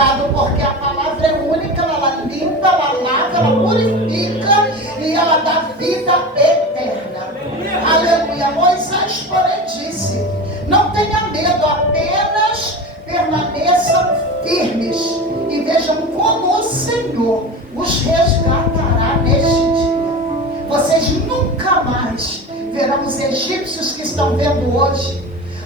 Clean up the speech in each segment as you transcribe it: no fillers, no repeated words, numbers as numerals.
pecado, porque a palavra é única, ela limpa, ela lava, ela purifica e ela dá vida eterna. Aleluia. Moisés, porém, disse: não tenha medo, apenas permaneçam firmes e vejam como o Senhor os resgatará neste dia. Vocês nunca mais verão os egípcios que estão vendo hoje,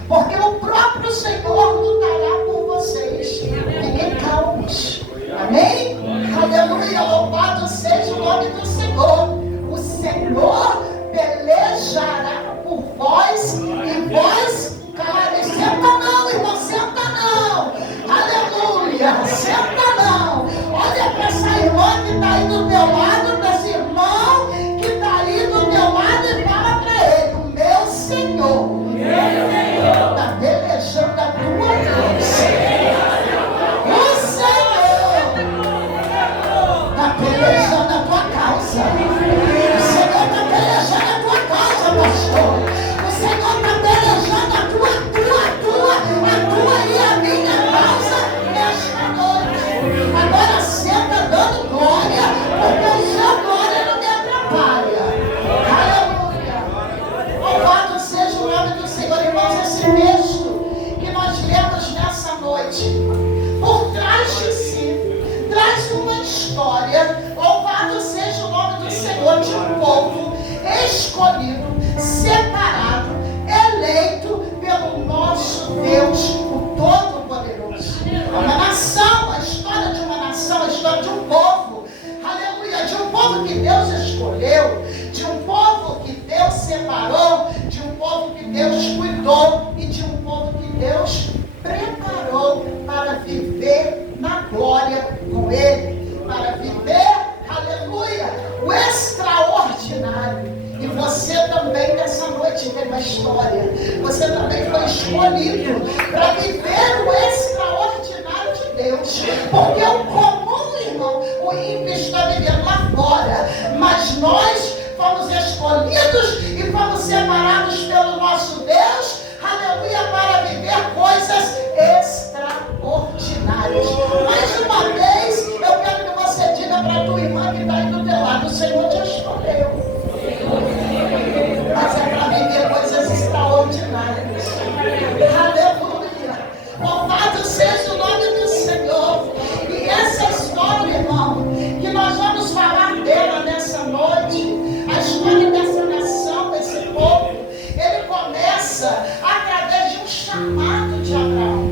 porque o próprio Senhor lutará por vocês. Fiquem calmos. Amém? Aleluia. Louvado seja o nome do Senhor. O Senhor pelejará por vós e vós calareis. Senta não, irmão, senta não. Aleluia. Senta não. Olha para essa irmã que está aí do teu lado, para esse irmão que está aí do teu lado e fala para ele: o meu Senhor está pelejando a tua causa. O Senhor está pelejando a tua causa. O Senhor está pelejando a tua causa, pastor. O Senhor está pelejando a tua e a minha causa nesta noite. Agora senta dando glória, porque o seu glória não me atrapalha. Aleluia. Louvado seja o nome do Senhor. Irmãos, esse texto que nós lemos nessa noite, por trás de si, traz uma história. Louvado seja o nome do Senhor, de um povo escolhido, separado, eleito pelo nosso Deus, o Todo-Poderoso. Uma nação, a história de uma nação, a história de um povo. Aleluia. De um povo que Deus escolheu, de um povo que Deus separou, de um povo que Deus cuidou e de um povo que Deus preparou para viver na glória com Ele, para viver, aleluia, o extraordinário. E você também nessa noite tem uma história. Você também foi escolhido para viver o extraordinário de Deus. Porque o comum, irmão, o ímpio está vivendo lá fora. Mas nós fomos escolhidos e fomos separados pelo nosso Deus, aleluia, para viver coisas extraordinárias. Mais uma vez, eu quero que você diga para a tua irmã que está aí do teu lado: o Senhor te escolheu. Mas é para viver coisas extraordinárias. Aleluia. Louvado seja o nome do Senhor. E essa história, irmão, que nós vamos falar dela nessa noite, a história dessa nação, desse povo, ele começa através de um chamado de Abraão.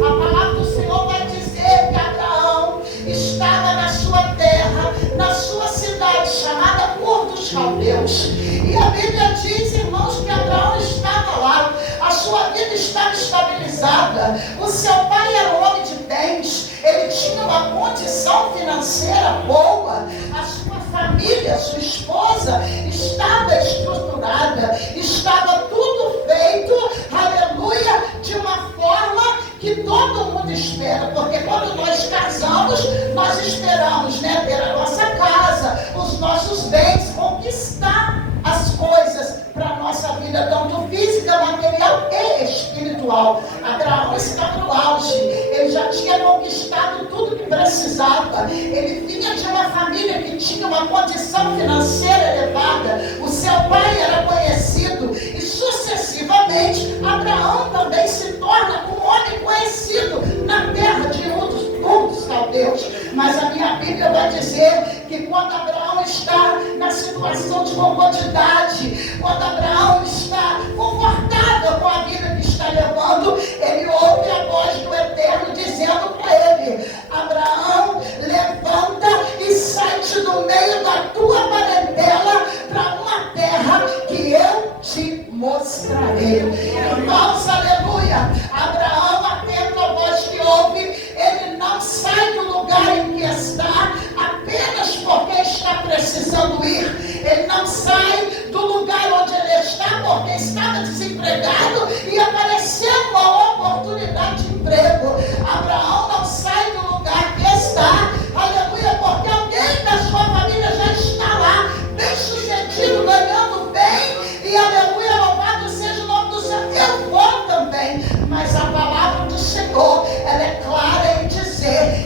A palavra do Senhor vai dizer que Abraão estava na sua terra, na sua cidade, chamada Ur dos Caldeus. E a Bíblia diz, irmãos, que Abraão estava lá, a sua vida estava estabilizada, o seu pai era um homem de bens, ele tinha uma condição financeira boa, a sua família, a sua esposa estava estruturada, estava tudo feito, aleluia, de uma forma que todo mundo espera, porque quando nós casamos, nós esperamos, né, ter a nossa casa, os nossos bens, conquistar as coisas para a nossa vida, tanto física, material e espiritual. Abraão estava no auge, ele já tinha conquistado tudo que precisava, ele vinha de uma família que tinha uma condição financeira elevada, o seu pai era conhecido e sucessivamente Abraão também se torna um homem conhecido na terra de Ur dos Caldeus. Mas a minha Bíblia vai dizer que quando Abraão está na situação de comodidade, quando Abraão está confortável com a vida que está levando, ele ouve a voz do Eterno dizendo para ele: Abraão, levanta e sai-te do meio da tua parentela para uma terra que eu te mostrarei. Irmãos, aleluia. Abraão, atento à voz que ouve, ele não sai do lugar em que está apenas porque está precisando ir. Ele não sai do lugar onde ele está porque estava desempregado e apareceu uma oportunidade de emprego. Abraão não sai do lugar que está, aleluia, porque alguém da sua família já está lá, bem sucedido, ganhando bem, e aleluia, louvado seja o nome do Senhor. Eu vou também, mas a palavra do Senhor, ela é clara em dizer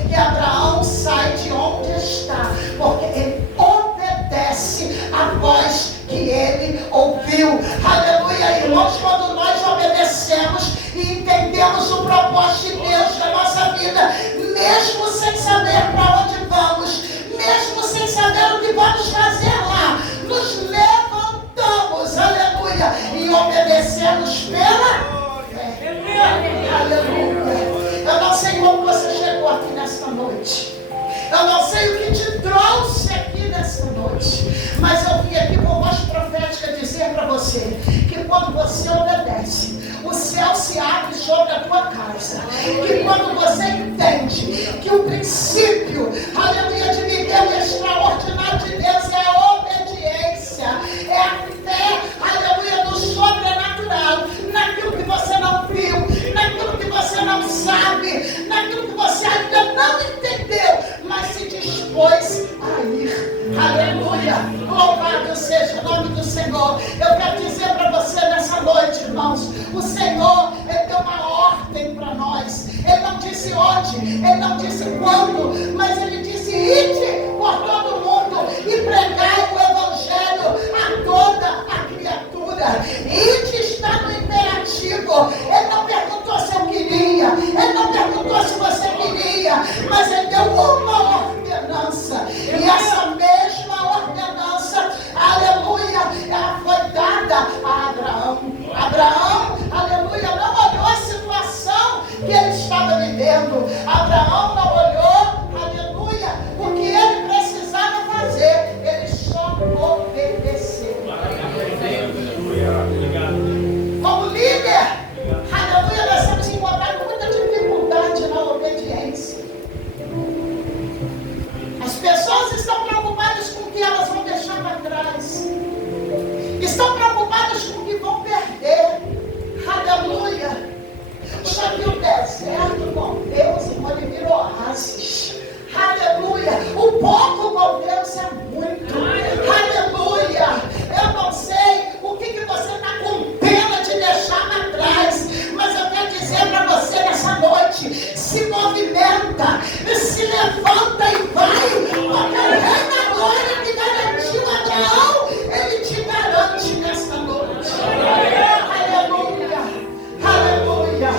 noite. Eu não sei o que te trouxe aqui nessa noite, mas eu vim aqui com voz profética dizer para você que quando você obedece, o céu se abre sobre a tua casa. Que quando você entende que o princípio, aleluia, de viver o extraordinário de Deus é a obediência, é a fé, aleluia, do sobrenatural, naquilo que você não viu, naquilo que você não sabe, naquilo que você ainda não entendeu, mas se dispôs a ir. Aleluia, louvado seja o nome do Senhor. Eu quero dizer para você nessa noite, irmãos, o Senhor, Ele deu uma ordem para nós. Ele não disse onde, Ele não disse quando, mas Ele disse: ide por todo mundo e pregai o Evangelho a toda a criatura. Ide está no imperativo. Ele não perguntou se eu queria, Ele não perguntou se você queria, mas Ele deu uma ordenança. E essa mesma ordenança, aleluia, ela foi dada a Abraão. Abraão, aleluia, não olhou a situação que ele estava vivendo. Abraão não olhou, aleluia, o que ele precisava fazer. Ele só obedeceu. Como líder, aleluia, nós temos encontrado muita dificuldade na obediência. As pessoas estão preocupadas com o que elas vão deixar para trás. Estão preocupadas com o que vão perder. Aleluia. Já que o deserto com Deus, irmão, ele virou oásis. Aleluia. O pouco com Deus é muito. Aleluia. Eu não sei o que você está com pena de deixar para trás, mas eu quero dizer para você nessa noite: se movimenta, se levanta e vai, porque o Rei da Glória que garantiu Abraão, Ele te garante nesta noite. Aleluia, aleluia,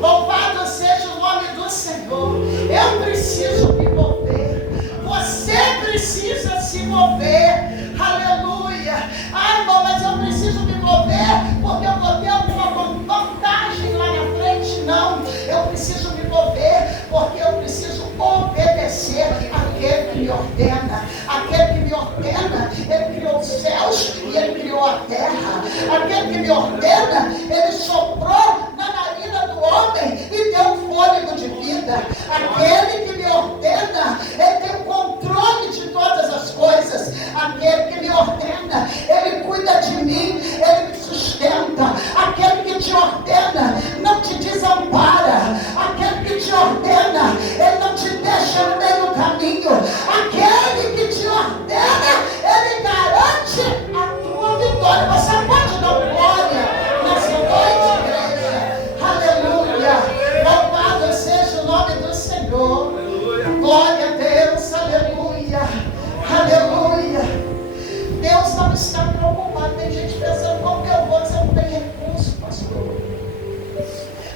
louvado seja o nome do Senhor. Eu preciso me mover, você precisa se mover. Aleluia. Ai, irmão, mas eu preciso me mover porque eu vou ter alguma vantagem lá na frente. Não, eu preciso me mover porque eu preciso obedecer àquele que me ordena. Aquele que me ordena, Ele criou os céus e Ele criou a terra. Aquele que me ordena, Ele soprou na narina do homem e deu um fôlego de vida. Aquele que me ordena, Ele tem o controle de todas as coisas. Aquele que me ordena, Ele cuida de mim, Ele me sustenta. Aquele que te ordena não te desampara. Aquele que te ordena, Ele não te deixa no meio do caminho. Aquele que te ordena, Ele garante a tua vitória. Você pode dar glória nessa noite, igreja. Aleluia. Louvado seja o nome do Senhor. Glória a Deus. Aleluia. Aleluia. Deus não está preocupado. Tem gente pensando: como que eu vou se eu não tenho recurso, pastor?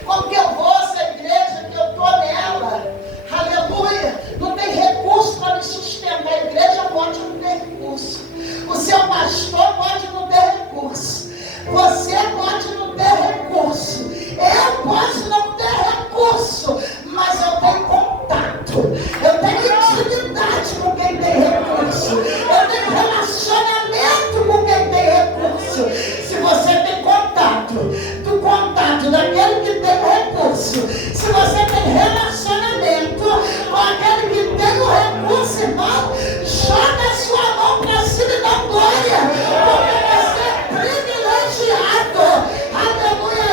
Como que eu vou se a igreja que eu estou nela, aleluia, não tem recurso para me sustentar? A igreja pode não ter recurso, o seu pastor pode não ter recurso, você pode não ter recurso, eu posso não ter recurso, mas eu tenho contato, eu tenho intimidade com quem tem recurso, eu tenho relacionamento com quem tem recurso. Se você tem contato, do contato daquele que tem recurso, se você tem relacionamento com aquele que tem o recurso, irmão, joga a sua mão para cima e dá glória, porque você é privilegiado. Aleluia,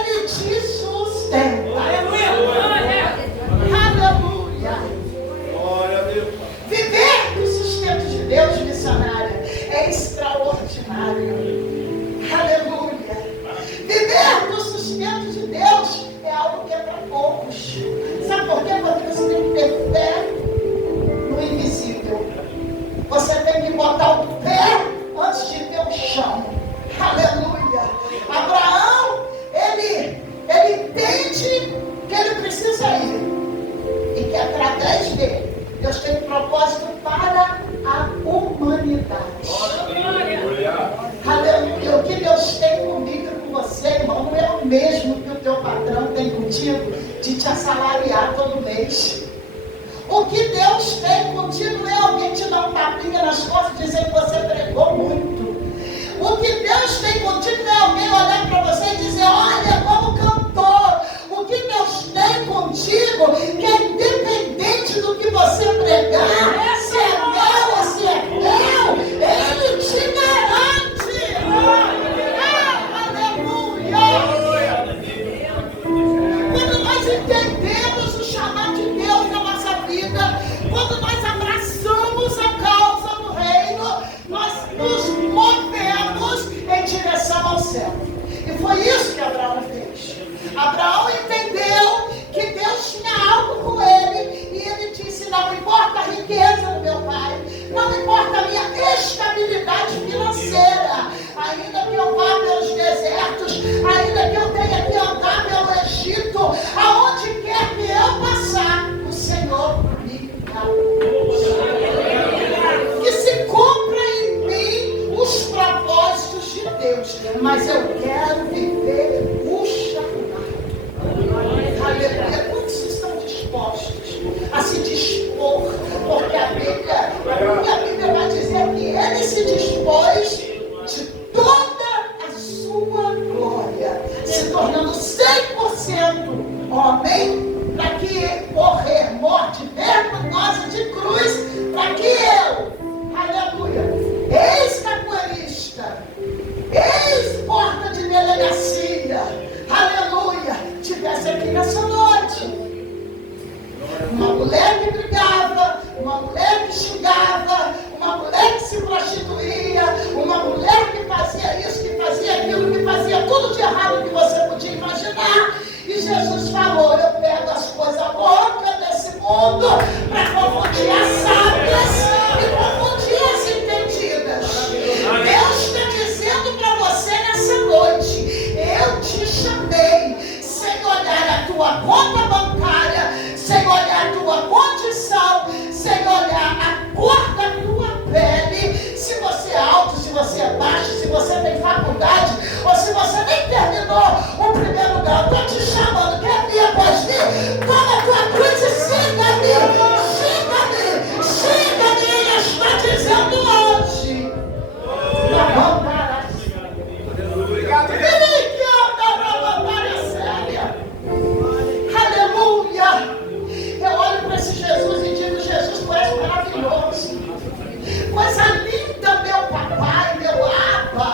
Ele te sustenta. Aleluia. Glória a Deus. Viver do sustento de Deus, missionária, é extraordinário. Aleluia. Viver do sustento de Deus é algo que é para poucos. Sabe por quê? Porque você tem que ter fé no invisível. Você tem que botar o pé antes de ter o chão. Aleluia. Abraão, ele entende que ele precisa ir. E que através dele, Deus tem um propósito para a humanidade. Aleluia. O que Deus tem comigo e com você, irmão, não é o mesmo que o teu patrão tem contigo de te assalariar todo mês. O O que Deus tem contigo não é alguém te dar um tapinha nas costas e dizer que você pregou muito. O que Deus tem contigo não é alguém olhar para você e dizer, olha como cantor. O que Deus tem contigo, que é independente do que você pregar, se é meu ou se é meu, Ele te garante. Aleluia. Quando nós entendemos o chamado de Deus na nossa vida, quando nós abraçamos a causa do reino, nós nos movemos em direção ao céu. E foi isso que Abraão fez. Abraão entendeu que Deus tinha algo com ele, e ele disse, não importa a riqueza do meu pai, não importa a minha estabilidade financeira, ainda que eu vá pelos desertos, ainda que eu tenha que andar pelo Egito, aonde quer que eu passar, o Senhor me dá. Que se cumpra em mim os propósitos de Deus, mas eu quero viver o chamado. Aleluia. Quantos estão dispostos a se dispor? Porque a Bíblia vai dizer que ele se dispôs de toda a sua glória, se tornando 100% homem, para que morrer, morte vergonhosa de cruz, para que eu, aleluia, ex-capoeirista, ex-porta de delegacia, aleluia, tivesse aqui nessa noite. Uma mulher que brigava, uma mulher que xingava, uma mulher que se prostituía, uma mulher que fazia isso, que fazia aquilo, que fazia tudo de errado que você podia imaginar. E Jesus falou, eu pego as coisas loucas desse mundo para confundir as sábias e confundir as entendidas. Deus está dizendo para você nessa noite, eu te chamei, sem olhar a tua conta bancária, sem olhar a tua condição, sem olhar a cor da tua pele, se você é alto, se você é baixo, se você tem faculdade, ou se você nem terminou o primeiro grau. Estou te chamando, quer vir após mim? Toma a tua cruz e siga-me, siga-me, siga-me, Ele está dizendo hoje. Aleluia. Eu olho para esse Jesus e digo, Jesus, tu és maravilhoso. Coisa linda, meu papai, meu Abba.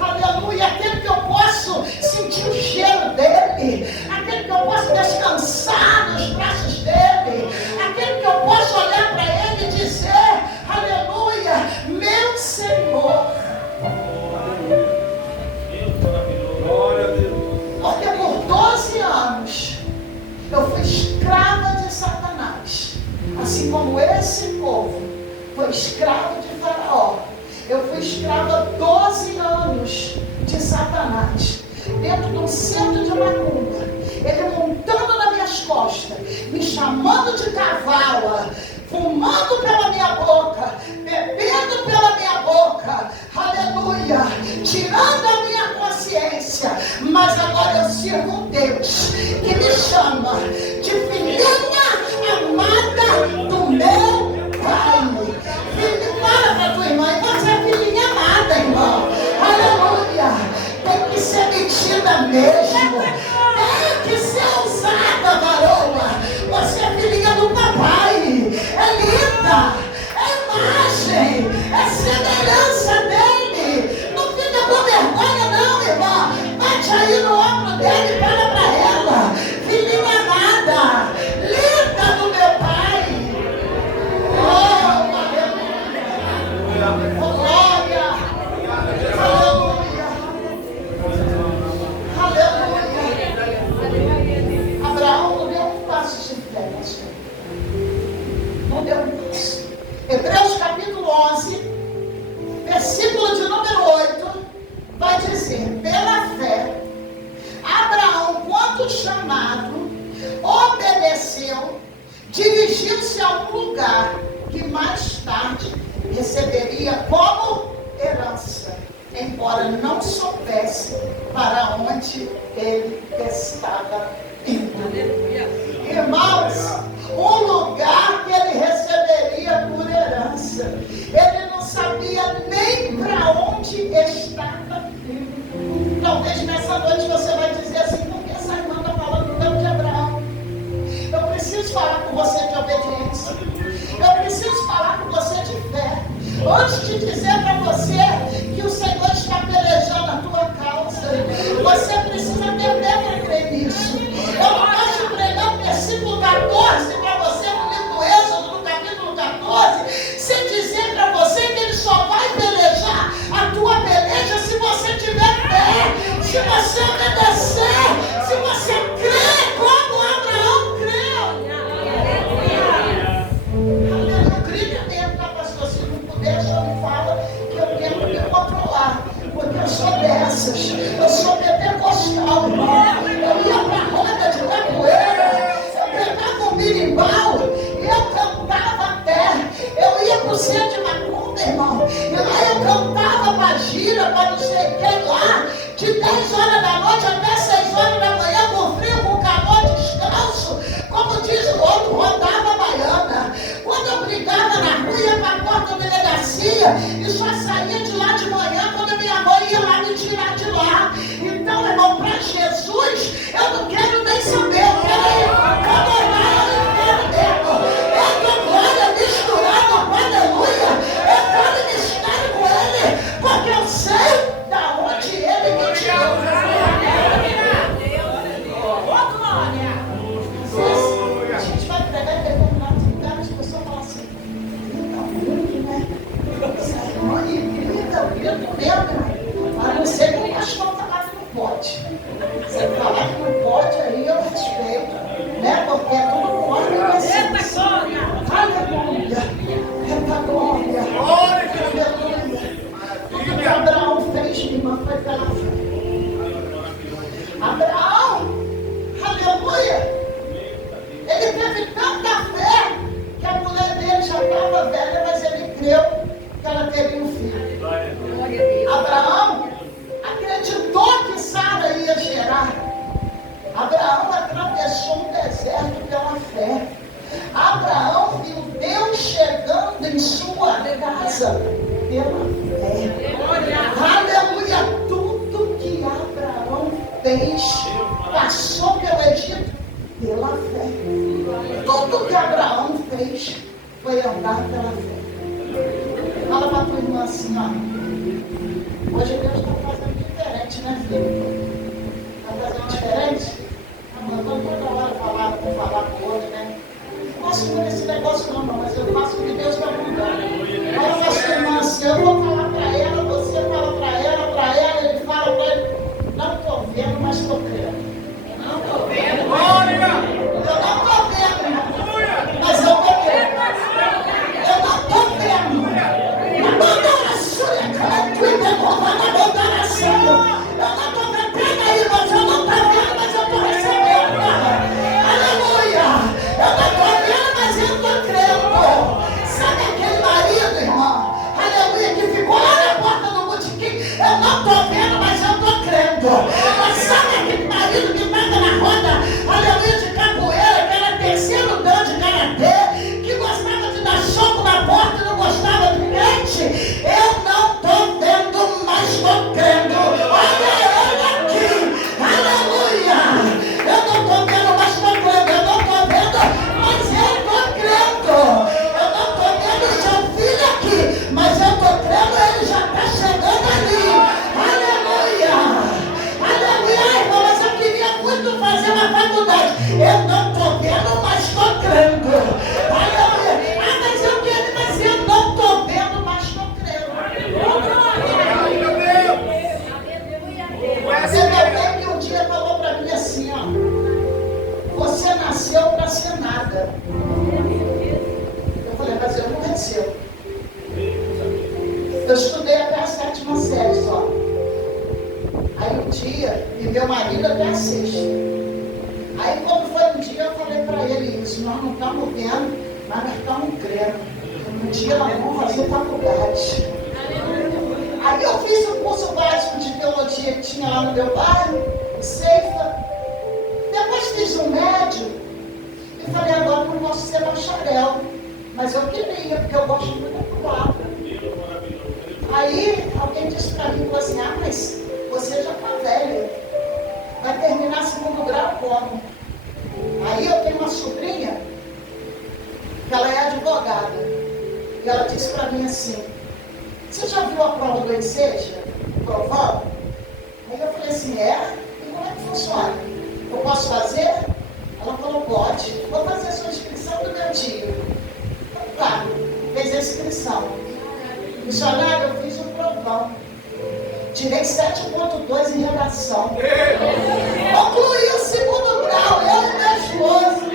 Aleluia. Aquele que eu posso sentir o cheiro dele. Aquele que eu posso descansar nos braços dele. Aquele que eu posso olhar para ele e dizer, aleluia, meu Senhor. Porque por 12 anos eu fui escrava de Satanás, assim como esse povo foi escravo de Faraó. Eu fui escrava 12 anos de Satanás, dentro de um centro de macumba, ele montando nas minhas costas, me chamando de cavala, fumando pela minha boca, bebendo pela minha boca, aleluia, tirando a minha consciência. Mas agora eu sirvo um Deus que me chama de filhinha amada do meu Pai. Filho, fala para tua irmã, você é filhinha amada, irmão, aleluia. Tem que ser metida mesmo, tem que ser usada, varoa. Você é filhinha do papai, é linda, é imagem, é semelhança dele. Não fica com vergonha não, irmã. Bate aí no ombro dele e fala para ela, filhinha amada, linda do meu pai. Oh, aleluia, oh, glória, aleluia, aleluia. Abraão não deu um passo de fé, pastor. Não deu um passo. Hebreus capítulo 11, versículo de número 8, vai dizer, pela fé, Abraão, quando chamado, obedeceu, dirigiu-se a um lugar que mais tarde receberia como herança, embora não soubesse para onde ele estava indo. Irmãos, um lugar que ele falar com você de obediência. Eu preciso falar com você de fé. Antes de dizer para você que o Senhor está pelejando a tua causa, você precisa ter fé para crer nisso. Eu não posso pregar o versículo 14 para você no livro do Êxodo, no capítulo 14, sem dizer para você que Ele só vai pelejar a tua peleja se você tiver fé, se você obedecer, se você crer como Abraão creu. Eu grito mesmo, tá, pastor? Se não puder, só me fala que eu quero me controlar, porque eu sou dessas, eu sou pentecostal, irmão. Eu ia para a roda de capoeira, eu pegava um birimbau e eu cantava até. Eu ia para o centro de Macumba, irmão, e lá eu cantava para gira, para não sei quem lá, de 10 horas da noite até 6 horas da manhã, com frio, com calor, descalço, como diz o outro, rodava a baiana. Quando eu brigava na rua, ia para a porta da delegacia e só saía de lá de manhã quando minha mãe ia lá me tirar de lá. Então, irmão, para Jesus, eu não quero nem saber, eu quero ir adorar o inferno mesmo. É tua glória misturada com aleluia, é cada mistério com Ele, porque eu sei da onde Ele me tirou. A gente vai pregar em determinados lugares, a pessoa fala assim, grita muito, né? E grita mesmo, a não ser que o pastor falar que não pode. Se falar que não pode, aí eu respeito, né? Porque é tudo pode, mas sim. Aleluia! Aleluia! Aleluia! O que Abraão fez, minha irmã, foi pela fé. Abraão, aleluia! Ele teve tanta fé que a mulher dele já estava velha, mas ele creu que ela teria um filho. Abraão acreditou que Sara ia gerar. Abraão atravessou um deserto pela fé. Abraão viu Deus chegando em sua casa pela fé. Aleluia! Tudo que Abraão fez passou pelo Egito pela fé. Tudo que Abraão fez foi andar pela fé. Fala para a tua irmã assim, ó. Hoje Deus está fazendo diferente, né, filho? Está fazendo diferente? Mandando toda hora falar com o outro, né? Não gosto muito desse negócio não, mas eu faço o que Deus vai mudar. Fala para a sua irmã assim, eu vou falar para ela, você fala para ela, ele fala para ele. Não estou vendo, mas estou crendo. Não estou vendo, eu não estou vendo, mas eu estou crendo. Eu não estou vendo. Na moderação, na moderação. Eu não estou vendo, pega aí, mas eu não estou vendo, mas eu estou recebendo. Aleluia. Eu não estou vendo, mas eu estou crendo. Sabe aquele marido, irmão? Aleluia, que ficou lá na porta do botequim. Eu não estou vendo, mas eu estou crendo. Mas sabe aquele marido que estava na roda, aleluia, de capoeira, que era terceiro dan de karatê, que gostava de dar soco na porta e não gostava de crente? Eu não estou vendo, mas estou crendo. Olha ele aqui, aleluia. Eu não estou vendo, mas estou crendo. Eu não estou vendo, mas eu estou crendo. Eu não estou vendo seu filho aqui, mas eu estou crendo, ele já está chegando ali. Aleluia. Aleluia, irmão, mas eu queria muito fazer uma faculdade. Eu não estou vendo, mas estou crendo. Aleluia. Ah, mas eu quero, mas eu não estou vendo, mas estou crendo. Você também que um dia falou para mim assim, ó. Você nasceu para ser nada. Eu falei, mas eu não nasceu. Eu estudei até a 7ª série só. Aí um dia, e meu marido até a 6ª. Aí quando foi um dia, eu falei para ele isso, nós não estamos vendo, mas nós estamos crendo. Um dia nós vamos fazer faculdade. Aí eu fiz o curso básico de teologia que tinha lá no meu bairro, o Ceifa. Depois fiz um médio e falei, agora não posso ser bacharel. Mas eu queria, porque eu gosto muito da palavra. Aí alguém disse para mim, falou assim, mas você já está velha. Vai terminar 2º grau como? Aí eu tenho uma sobrinha advogada. E ela disse para mim assim: você já viu a prova do Enseja? Provão? Aí eu falei assim: é? E como é que funciona? Eu posso fazer? Ela falou: pode. Vou fazer a sua inscrição do meu tio. Tá, fez a inscrição. Missionário, eu fiz um provão. Tirei 7,2 em redação. Concluí o segundo grau, eu e meu esposo.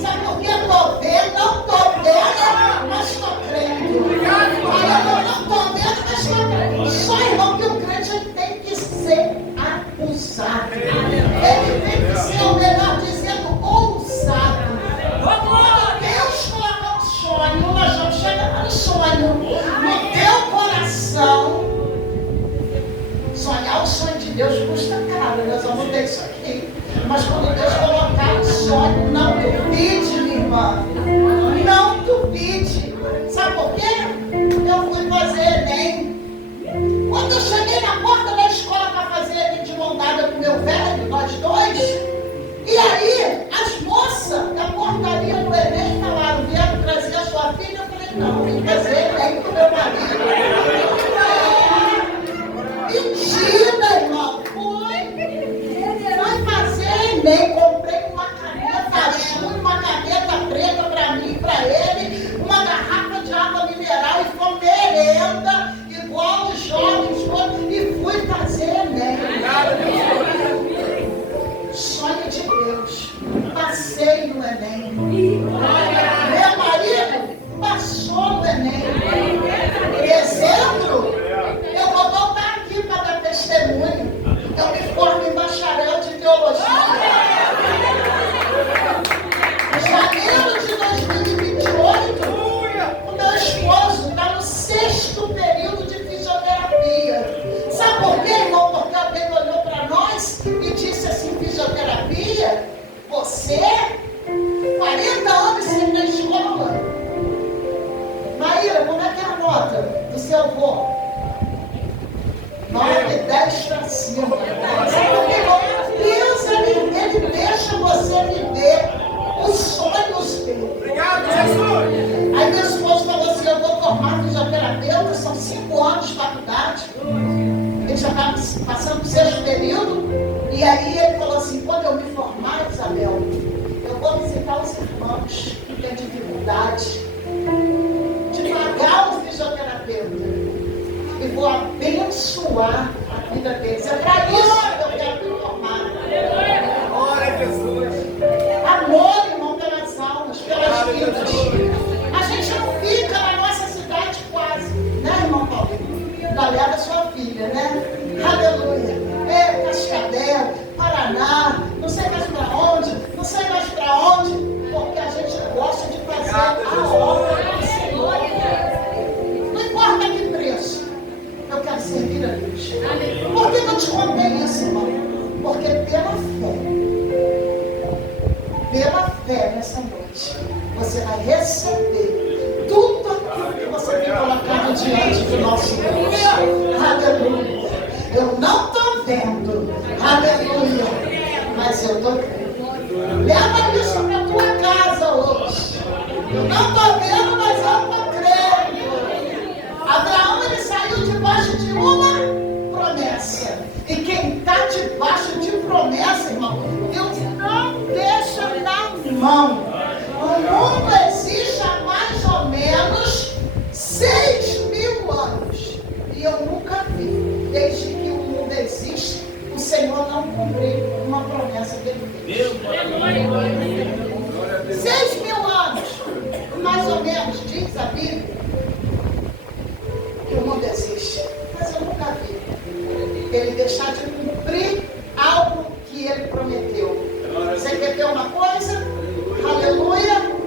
Sabe por que eu estou vendo? Não estou vendo, mas estou crendo. Olha, eu não estou vendo, mas estou crendo. Só, irmão, que o crente tem que ser acusado. Ele tem que ser, ou melhor dizendo, ousado. Deus coloca um sonho, nós vamos chegar no sonho, no teu coração. Sonhar o sonho de Deus custa caro, nós vamos ter isso aqui. Mas quando Deus colocar um sonho, não duvide, minha irmã. Não duvide. Sabe por quê? Eu fui fazer Enem. Quando eu cheguei na porta da escola para fazer Enem de mão dada com meu velho, nós dois, e aí as moças da portaria do Enem falaram: vieram trazer a sua filha? Eu falei: não, vim fazer Enem com meu marido. Mentira, irmão. Fui fazer Enem, comprei uma caneta azul, uma caneta preta para mim e para ele, uma garrafa de água mineral e foi merenda, igual os jovens foram, e fui fazer Enem. Sonho de Deus. Passei no Enem. Meu marido passou no Enem. Dezembro, eu vou voltar aqui para dar testemunho. Eu me formo em bacharel de teologia. Em janeiro de 2028, o meu esposo está no 6º período de fisioterapia. Sabe por quê, irmão? Porque alguém olhou para nós e disse assim: fisioterapia? Você? 40 anos sem ir na escola. Maíra, como é que é a nota do seu avô? 9, 10 para cima. Deus, ele deixa você viver os sonhos dele. Obrigado, Jesus. Aí meu esposo falou assim: eu vou formar fisioterapeuta, são 5 anos de faculdade. Ele já está passando o 6º período. E aí ele falou assim: quando eu me formar, Isabel, eu vou visitar os irmãos que têm dificuldade de pagar um fisioterapeuta. E vou abençoar a vida deles. É para isso que eu quero me formar. Glória a Jesus. Amor, irmão, pelas almas, pelas vidas. A gente não fica na nossa cidade quase, né, irmão Paulinho? Galera, sua filha, né? Aleluia. Cascavel, Paraná, não sei mais para onde, não sei mais para onde, porque a gente gosta de fazer a obra do Senhor. Não importa que preço. Eu quero servir a Deus. Por que eu te contei isso, irmão? Porque pela fé nessa noite, você vai receber tudo aquilo que você tem colocado diante do nosso Deus. Aleluia. Eu não estou vendo, aleluia, mas eu estou crendo. Leva isso para a tua casa hoje. Eu não estou vendo, mas eu estou crendo. Abraão, ele saiu debaixo de uma promessa. E quem está debaixo de promessa, irmão, Deus não deixa na mão. O mundo existe há mais ou menos 6.000 anos. E eu nunca vi, desde que o mundo existe, o Senhor não cumpriu uma promessa que ele fez. 6.000 anos, mais ou menos, diz a Bíblia, que o mundo existe. Mas eu nunca vi ele deixar de cumprir algo que ele prometeu. Você quer ver uma coisa? Aleluia!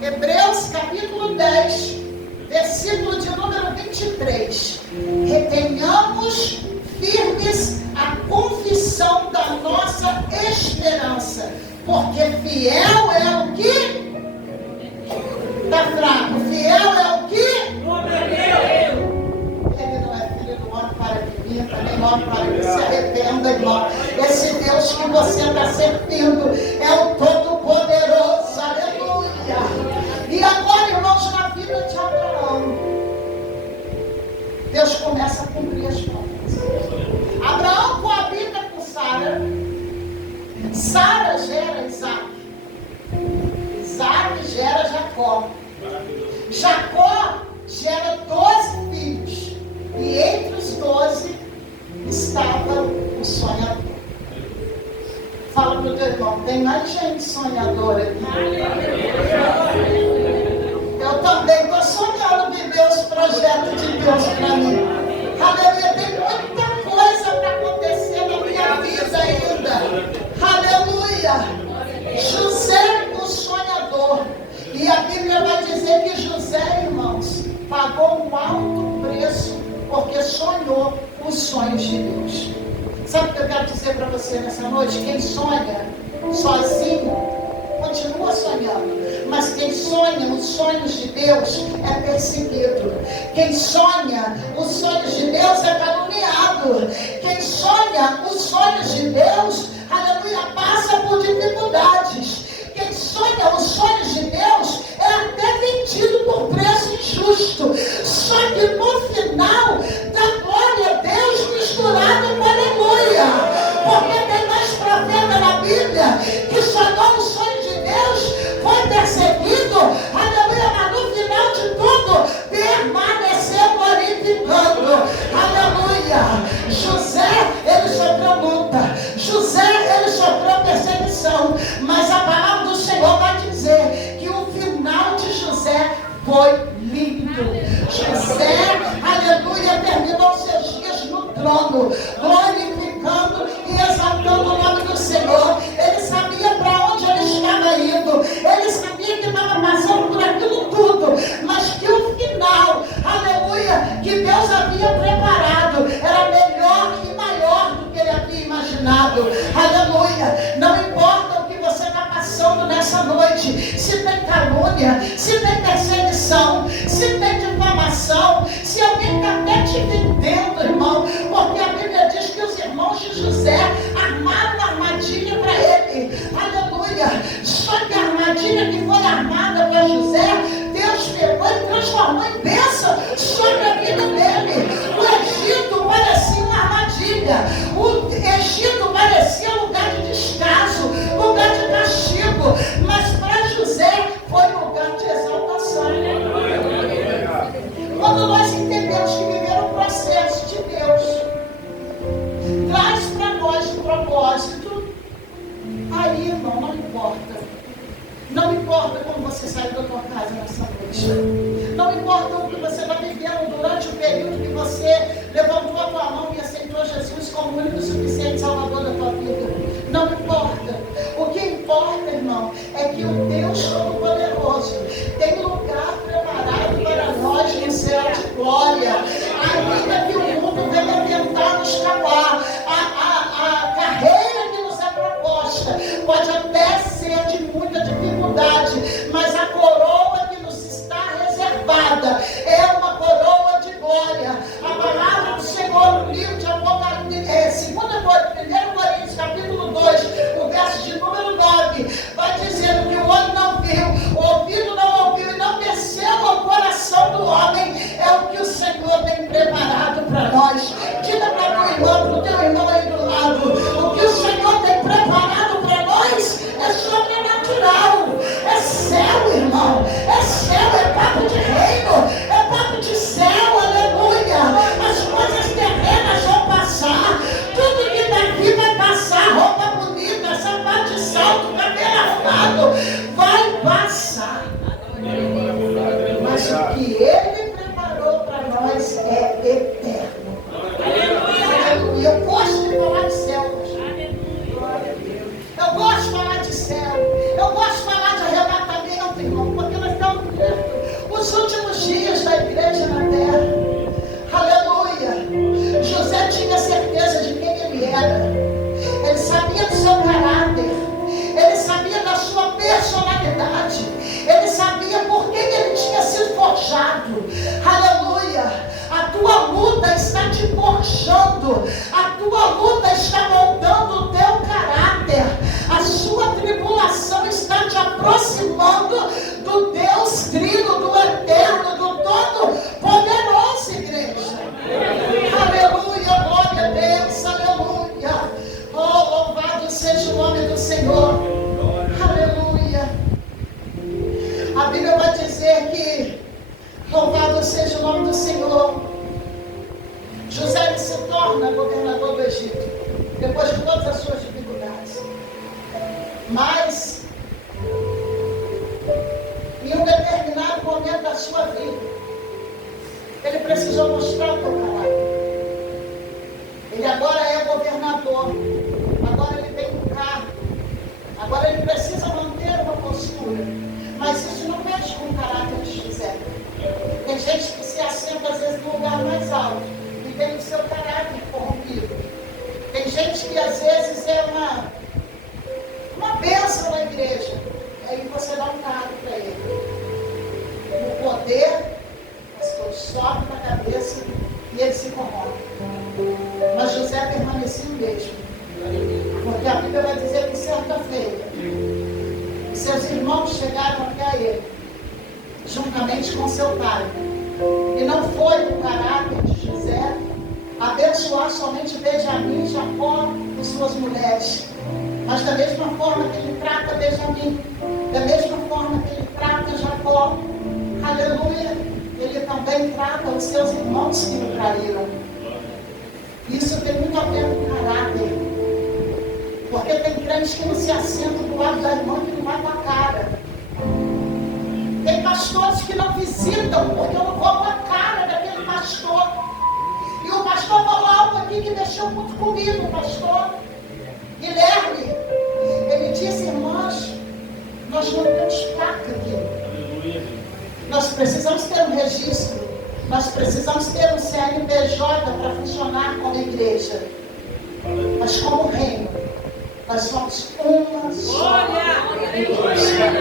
Hebreus capítulo 10, versículo de número 23. Retenhamos firmes a confissão da nossa esperança, porque fiel é o que? Está fraco. Fiel é o que? Prometeu. Ele não é filho do homem para que minta, nem homem para que se arrependa, irmão. Esse Deus que você está servindo é o Todo-Poderoso. Aleluia. E agora, vida de Abraão, Deus começa a cumprir as promessas. Abraão coabita com Sara. Sara gera Isaac. Isaac gera Jacó. Jacó gera 12 filhos. E entre os 12 estava o sonhador. Fala para o teu irmão, tem mais gente sonhadora aqui. Eu também estou sonhando viver os projetos de Deus para mim. Aleluia, tem muita coisa para acontecer na minha vida ainda. Aleluia. José, o sonhador. E a Bíblia vai dizer que José, irmãos, pagou um alto preço porque sonhou os sonhos de Deus. Sabe o que eu quero dizer para você nessa noite? Quem sonha sozinho, continua sonhando. Mas quem sonha os sonhos de Deus é perseguido. Quem sonha os sonhos de Deus é caluniado. Quem sonha os sonhos de Deus, aleluia, passa por dificuldades. Quem sonha os sonhos de Deus é até vendido por preço injusto. Só que no final dá glória a Deus misturado com aleluia. Porque tem mais profeta na Bíblia que sonhou os sonhos de Deus, foi perseguido, aleluia, mas no final de tudo permaneceu glorificando. Aleluia. José, ele sofreu luta. José, ele sofreu perseguição. Mas a palavra do Senhor vai dizer que o final de José foi lindo. José, aleluia, terminou seus dias no trono, glorificando e exaltando o nome do Senhor. Ele sabia para onde ele estava indo. Ele sabia que estava passando por aquilo tudo. Mas que o final, aleluia, que Deus havia preparado, era melhor e maior do que ele havia imaginado. Aleluia. Não importa o que você está passando nessa noite. Se tem calúnia, se tem perseguição, se tem difamação, se alguém está até te vendendo, irmão. Porque a Bíblia diz que os irmãos de José armaram uma armadilha para ele. Aleluia. Só que a armadilha que foi armada para José, Deus pegou e transformou em bênção sobre a vida dele. O Egito parecia uma armadilha. O Egito parecia lugar de descaso, lugar de castigo. Mas para José foi lugar de exaltação. Quando nós entendemos que viver o processo de Deus traz para nós um propósito, aí, irmão, não importa. Não importa como você saiu da tua casa nessa noite. Não importa o que você está vivendo durante o período que você levantou a tua mão e aceitou Jesus como o único e suficiente Salvador da tua vida. Não importa. O que importa, irmão, é que o Deus Todo-Poderoso tem lugar preparado para nós no céu de glória. Ainda que o mundo venha tentar nos calar, a carreira que nos é proposta pode até ser de muita dificuldade, mas a coroa que nos está reservada é uma coroa de glória. A palavra do Senhor no livro de Apocalipse, 1 Coríntios capítulo 2, o verso de número 9, vai dizendo que o olho não viu, o ouvido não ouviu e não desceu ao coração do homem, é o que o Senhor tem preparado para nós. Diga para o teu irmão aí do lado, o que o Senhor tem preparado para nós é sobrenatural, é céu, irmão, é céu, é papo de reino, é papo de céu, aleluia. As coisas terrenas vão passar, tudo que daqui vai passar, roupa bonita, sapato de salto, cabelo arrumado, vai passar. Mas o que Ele preparou para nós é eterno. Aleluia. Eu gosto de falar de céu. Eu gosto de falar de céu. Eu gosto de falar de arrebatamento, irmão, porque nós estamos perto. Os últimos dias da igreja na terra. Aleluia. José tinha certeza de quem ele era. Ele sabia do seu caráter. Ele sabia da sua personalidade. Ele sabia por que ele tinha sido forjado. A Bíblia vai dizer que, louvado seja o nome do Senhor, José ele se torna governador do Egito, depois de todas as suas dificuldades. Mas, em um determinado momento da sua vida, ele precisou mostrar o seu caráter. Ele agora é governador, agora ele tem um cargo, agora ele precisa manter uma postura, mas isso não mexe com o caráter de José. Tem gente que se assenta às vezes no lugar mais alto e tem o seu caráter corrompido. Tem gente que às vezes é uma bênção na igreja, aí você dá um cargo para ele. O poder, as coisas sobem na cabeça e ele se corrompe. Mas José permaneceu o mesmo, porque a Bíblia vai dizer que certa feita seus irmãos chegaram até ele, juntamente com seu pai, e não foi o caráter de José abençoar somente Benjamim e Jacó e suas mulheres, mas da mesma forma que ele trata Benjamim, da mesma forma que ele trata Jacó, aleluia, ele também trata os seus irmãos que o traíram. Isso tem muito a ver com caráter, porque tem crentes que não se assentam do lado da irmã que não vai com a cara. Tem pastores que não visitam porque eu não vou com a cara daquele pastor. E o pastor falou algo aqui que mexeu muito comigo, pastor Guilherme. Ele disse: irmãs, nós não temos placa aqui. Nós precisamos ter um registro. Nós precisamos ter um CNPJ para funcionar como igreja. Mas como reino, nós somos uma só igreja.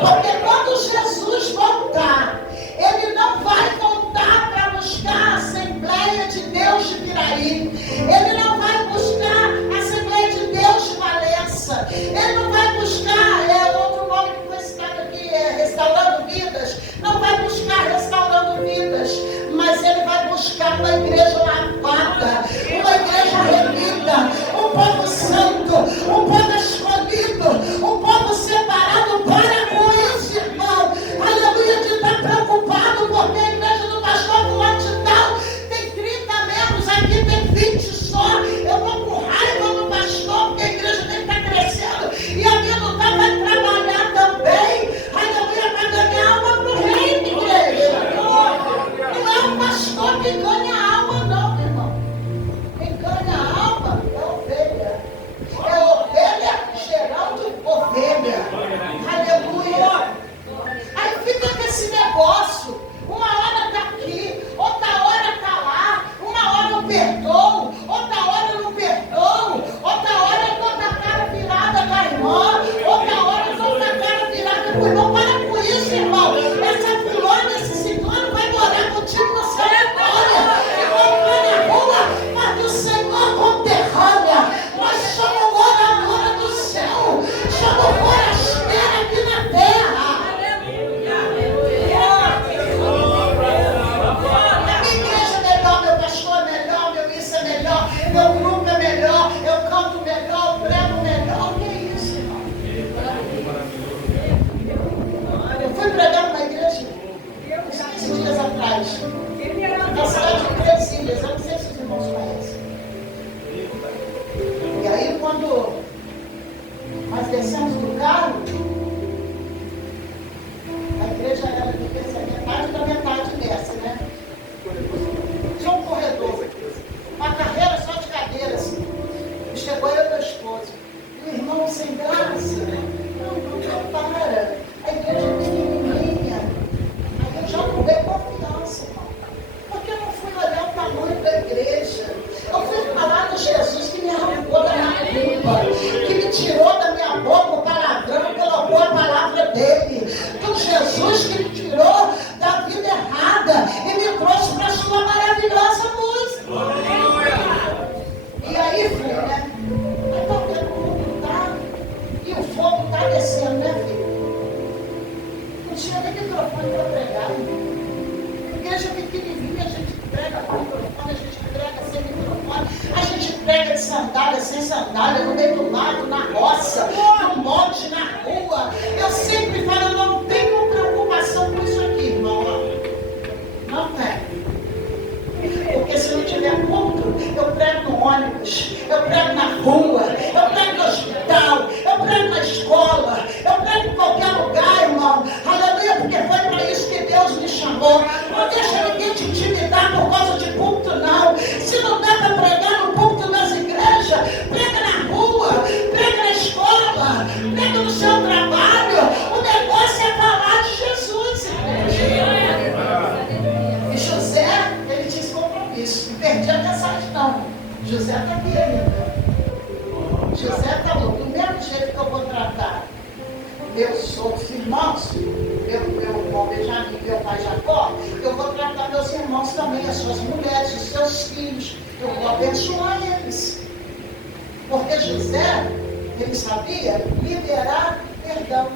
Porque quando Jesus voltar, Ele não vai voltar para buscar a Assembleia de Deus de Piraí. Ele não vai buscar a Assembleia de Deus de Valença. Ele não vai buscar, outro nome que foi citado aqui, Restaurando Vidas. Não vai buscar Restaurando Vidas, mas Ele vai buscar uma igreja lavada, uma igreja remida, um povo santo, um povo escolhido, um povo separado para com esse irmão. Aleluia, de estar preocupado porque a igreja do pastor fulano de tal tem 30 membros, aqui tem 20 só. Eu estou com raiva do pastor porque a igreja tem que estar crescendo e a minha luta vai trabalhar também. Aleluia, para ganhar alma para o reino, igreja. Não é o pastor que ganha a alma, não, irmão. Quem ganha a alma é ovelha. É ovelha gerando ovelha. Aleluia. Aí fica com esse negócio. Uma hora está aqui, outra hora está lá. Uma hora eu perdoo, outra hora eu não perdoo. Outra hora eu estou com a cara virada com a irmã. Outra hora eu estou com a cara virada com o irmão. Para com isso, irmão. Essa fulana, esse ciclano vai morar contigo na sanatória. E vão ficar na rua, mas do Senhor conterrânea. Nós somos moradora do céu. Somos forasteira aqui na terra. Minha igreja é melhor, meu pastor é melhor, meu isso é melhor, meu grupo é melhor, eu canto melhor, eu prego melhor. Que é isso, irmão? Eu fui pregar numa igreja uns 15 dias atrás, na cidade de Três Ilhas. Eu não sei se os irmãos conhecem. E aí, quando nós descemos do carro, a igreja era metade da metade dessa, né? Tinha um corredor, uma carreira só de cadeiras. E chegou eu e meu esposo. E o irmão sem graça, não para. A igreja é pequenininha. Aí eu já não dei confiança, irmão. Porque eu não fui olhar o tamanho da igreja. Eu fui falar do Jesus que me arrancou da minha culpa, que me tirou da minha boca o palavrão, colocou a palavra dele. Do Jesus que me tirou da vida errada e me trouxe para a sua maravilhosa música. E aí fui, né? Então o mundo tá e o fogo está descendo, né, filho? Não tinha nem microfone para pregar. Igreja pequenininha, a gente prega com microfone, a gente prega sem microfone, a gente prega de sandália, sem sandália, no meio do mato, na roça, no monte, na rua. Eu sempre falo, não tem irmãos, meu irmão Benjamin e meu pai Jacó, eu vou tratar meus irmãos também, as suas mulheres, os seus filhos, eu vou abençoar eles. Porque José, ele sabia liberar perdão.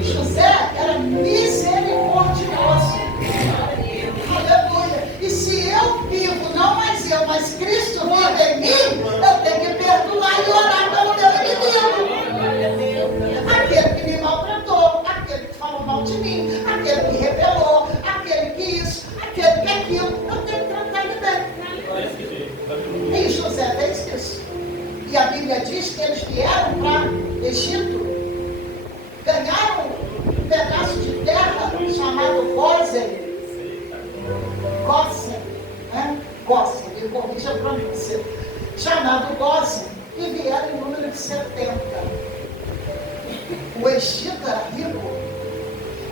José era misericordioso. Aleluia. E se eu vivo, não mais eu, mas Cristo vive em mim, eu tenho que perdoar e orar pelo meu inimigo. Aquele que me maltratou, aquele que falou mal de mim, aquele que rebelou, aquele que isso, aquele que aquilo, eu tenho que tratar ele bem. E José fez isso. E a Bíblia diz que eles vieram para Egito, ganharam um pedaço de terra chamado Gósen, me corrija a pronúncia, chamado Gósen, e vieram em número de 70. O Egito era rico,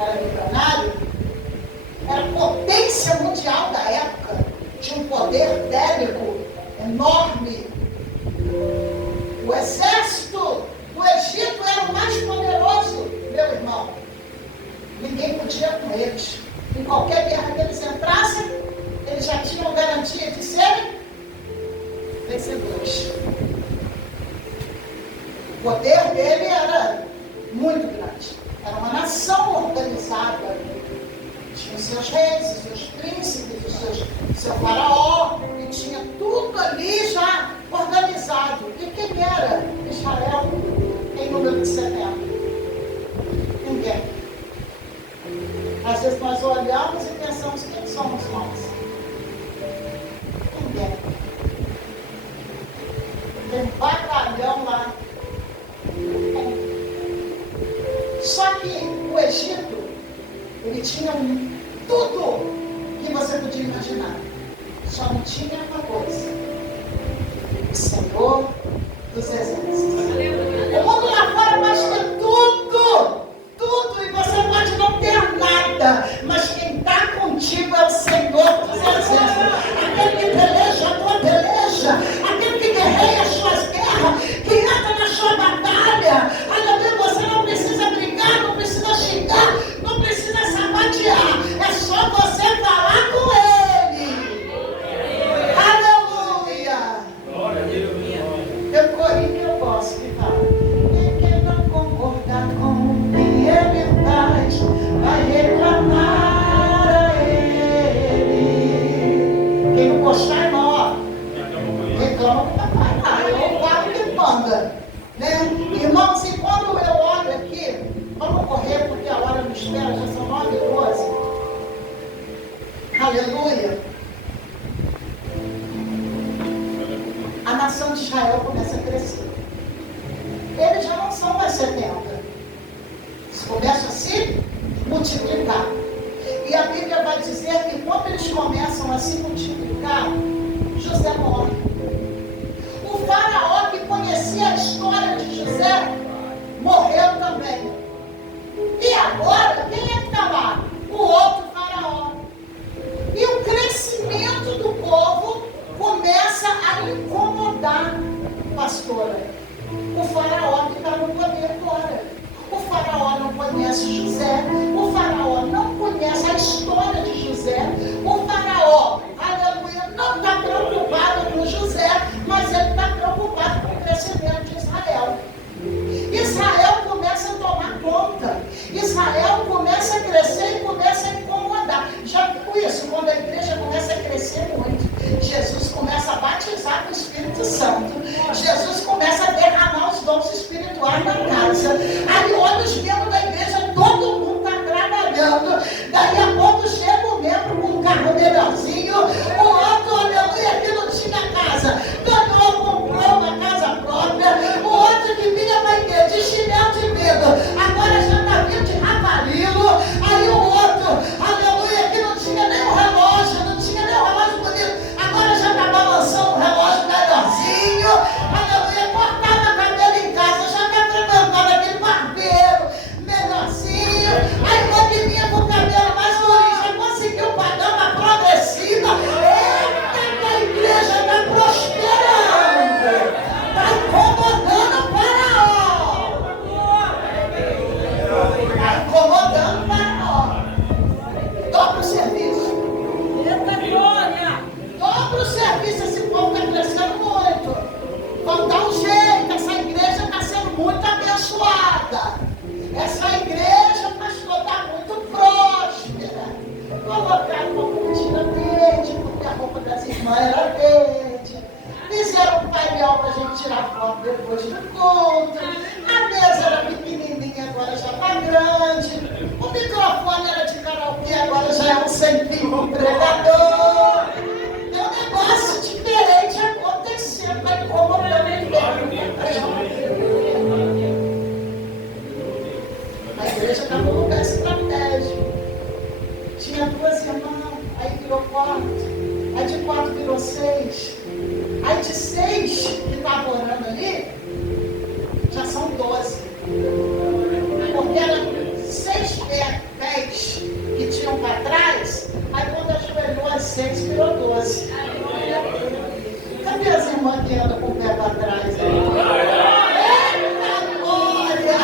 era milionário, era potência mundial da época, tinha um poder bélico enorme. O exército do Egito era o mais poderoso, meu irmão. Ninguém podia com eles. Em qualquer guerra que eles entrassem, eles já tinham garantia de serem vencedores. O poder dele era muito grande. Era uma nação organizada. Tinha os seus reis, os seus príncipes, o seu faraó, e tinha tudo ali já organizado. E quem era Israel em número de 70? Ninguém. Às vezes nós olhamos e pensamos, quem somos nós? Ninguém. Tem um batalhão lá. Só que o Egito, ele tinha tudo que você podia imaginar. Só não tinha uma coisa: o Senhor dos Exércitos. O mundo lá fora pode ter tudo, e você pode não ter nada, mas quem está contigo é o Senhor dos Exércitos. Aquele que peleja a tua peleja, aquele que guerreia as suas guerras, que entra na sua batalha. Aleluia, você não precisa brigar, não precisa xingar, não precisa sapatear, é só você falar com Ele. Aleluia. Eu corri que eu gosto de falar. E quem não concordar com o que Ele faz, vai reclamar a Ele. Quem não gostar, irmão, ó, reclama com o papai. É o quadro que manda, né? Irmãos, e quando eu olho aqui, vamos correr porque a hora nos espera, já são 9h12. Aleluia. A nação de Israel começa a crescer. Eles já não são mais 70. Eles começam a se multiplicar. E a Bíblia vai dizer que quando eles começam a se multiplicar, José morre. O faraó que conhecia a história de José morreu também. E agora, quem é que está lá? O outro faraó. E o crescimento do povo começa a incomodar, pastora, o faraó que está no poder agora. O faraó não conhece José, o faraó não conhece a história de José, o faraó, aleluia, não está preocupado com José, mas ele está preocupado com o crescimento de Israel. Israel começa a tomar conta, Israel começa a crescer e começa a incomodar. Já viu isso? Quando a igreja começa a crescer muito, Jesus começa a batizar com o Espírito Santo, Jesus começa a derramar os dons espirituais na casa. Aí olha os membros da igreja, todo mundo está trabalhando. Daí a pouco chega o membro com um carro melhorzinho, o outro, aleluia, que não tinha casa, ganhou, comprou uma casa própria, o outro que vinha para a igreja de chinelo de medo, agora já está vindo de raparilo. Aí o outro, aleluia, que não tinha nem um relógio, não tinha nem um relógio bonito, agora já está balançando um relógio melhorzinho. grande, o microfone era de karaokê, agora já é um sem-fio pregador. Tem um negócio diferente acontecendo, vai incomodando ele mesmo. A igreja estava num lugar estratégico. Tinha 2 irmãs, aí virou 4, aí de 4 virou 6, aí de 6 que estavam orando ali, já são 12. Porque eram 6 pés que tinham para trás, aí quando ajoelhou as 6 virou 12. Cadê as irmãs que andam com o pé para trás? Eita glória!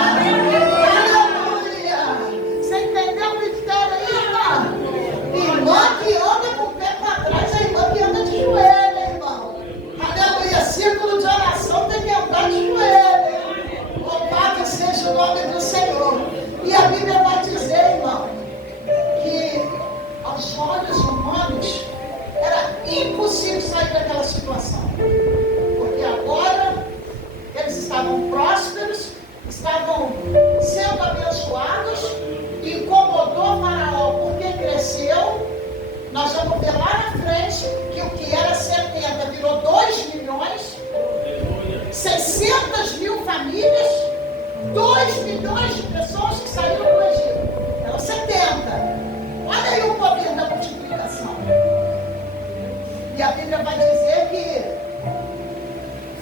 Aleluia! Você entendeu o mistério aí, irmã? Irmã que anda com o pé para trás, a irmã que anda de joelho, irmão. Aleluia! Círculo de oração tem que andar de joelho. Louvado seja o nome do Senhor. E a Bíblia vai dizer, irmão, que aos olhos humanos era impossível sair daquela situação. Porque agora eles estavam prósperos, estavam sendo abençoados, e incomodou Faraó porque cresceu. Nós vamos ver lá na frente que o que era 70 virou 2 milhões, 600 mil famílias, 2 milhões de pessoas que saíram do Egito. Eram 70. Olha aí o poder da multiplicação. E a Bíblia vai dizer que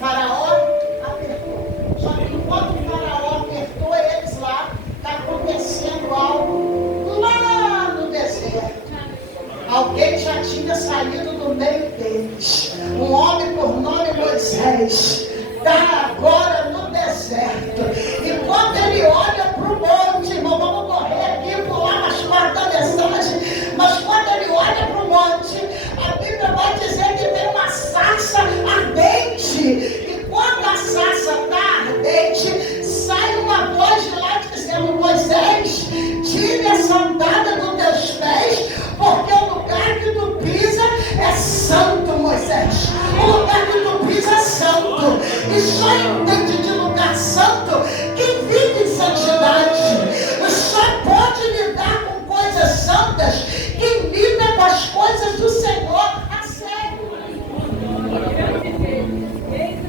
Faraó apertou. Só que enquanto o Faraó apertou eles lá, está acontecendo algo lá no deserto. Alguém já tinha saído do meio deles. Um homem por nome Moisés está agora no deserto. E quando ele olha para o monte, irmão, vamos correr aqui, pular mais parte da mensagem, mas quando ele olha para o monte, a Bíblia vai dizer que tem uma sarça ardente. E quando a sarça está ardente, sai uma voz de lá dizendo: Moisés, tire a sandália dos teus pés, porque o lugar que tu pisa é santo, Moisés. O lugar que tu pisa é santo. E só entende de lugar santo quem vive em santidade. Só pode lidar com coisas santas quem lida com as coisas do Senhor a sério.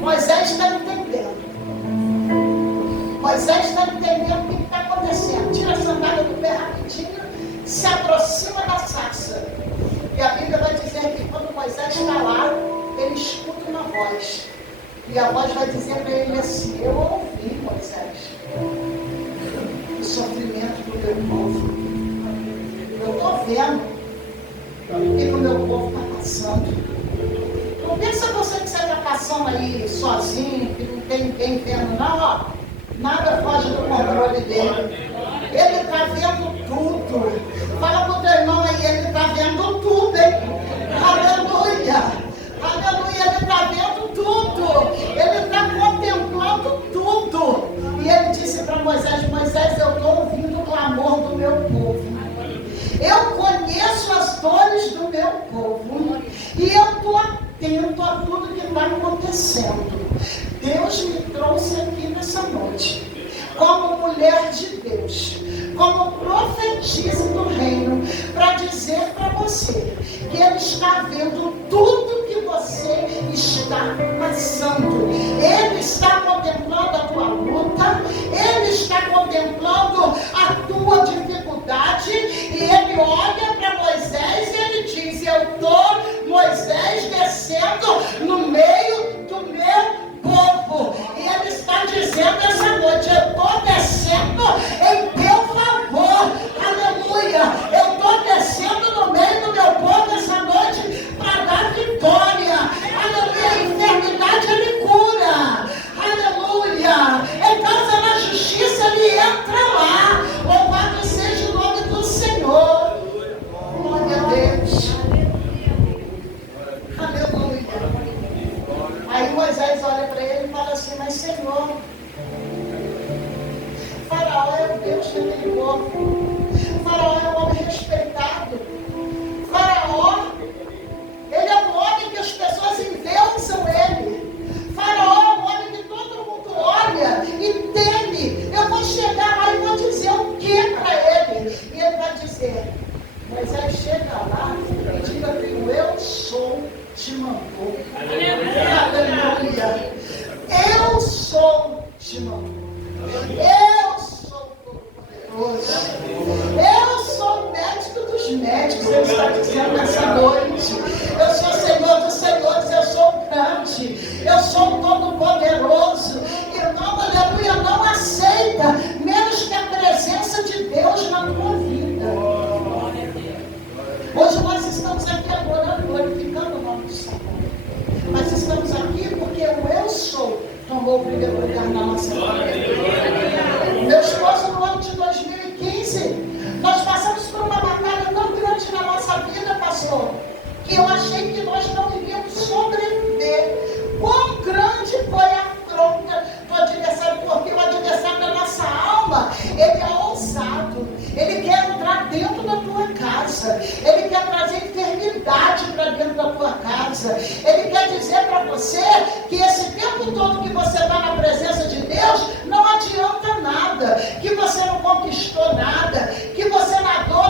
Moisés está entendendo. Moisés está entendendo o que está acontecendo. Tira a sandália do pé rapidinho, se aproxima da sarça. E a Bíblia vai dizer que quando Moisés está lá, ele escuta uma voz. E a voz vai dizer para ele assim: eu ouvi, Moisés, o sofrimento do meu povo. Eu estou vendo o que o meu povo está passando. Não pensa você que você está passando aí sozinho, que não tem ninguém vendo, não, ó. Nada foge do controle dele. Ele está vendo tudo. Fala para o teu irmão aí, ele está vendo tudo, hein? Aleluia! Aleluia, ele está vendo tudo. Ele está contemplando tudo. E ele disse para Moisés: Moisés, eu estou ouvindo o clamor do meu povo. Eu conheço as dores do meu povo. E eu estou atento a tudo que está acontecendo. Deus me trouxe aqui nessa noite como mulher de Deus, como profetisa do reino, para dizer para você que Ele está vendo tudo que você está passando. Ele está contemplando a tua luta, Ele está contemplando a tua dificuldade, e Ele olha para Moisés e Ele diz: eu estou, Moisés, descendo no meio do meu povo. E Ele está dizendo essa noite: eu estou descendo em teu favor. Aleluia! Eu estou descendo no meio do meu povo essa noite para dar vitória. Aleluia! A enfermidade Ele cura. Aleluia! Em causa da justiça Ele entra lá. Louvado seja o nome do Senhor. Glória a Deus. Aleluia! está dizendo nessa noite. Eu sou Senhor dos senhores, eu sou grande, eu sou todo-poderoso. Irmão, aleluia, não aceita menos que a presença de Deus na tua vida. Hoje nós estamos aqui adorando, glorificando o nome do Senhor. Mas estamos aqui porque o eu sou tomou o primeiro lugar na nossa vida. Meu esposo, no ano de 2015, nós passamos por uma batalha tão grande na nossa vida, pastor, que eu achei que nós não iríamos sobreviver. Quão grande foi a afronta do adversário, porque o adversário da nossa alma, ele é ousado, ele quer entrar dentro da tua casa, ele quer trazer enfermidade para dentro da tua casa, ele quer dizer para você que esse tempo todo que você está na presença de Deus, não adianta nada, que você não conquistou nada, que você nadou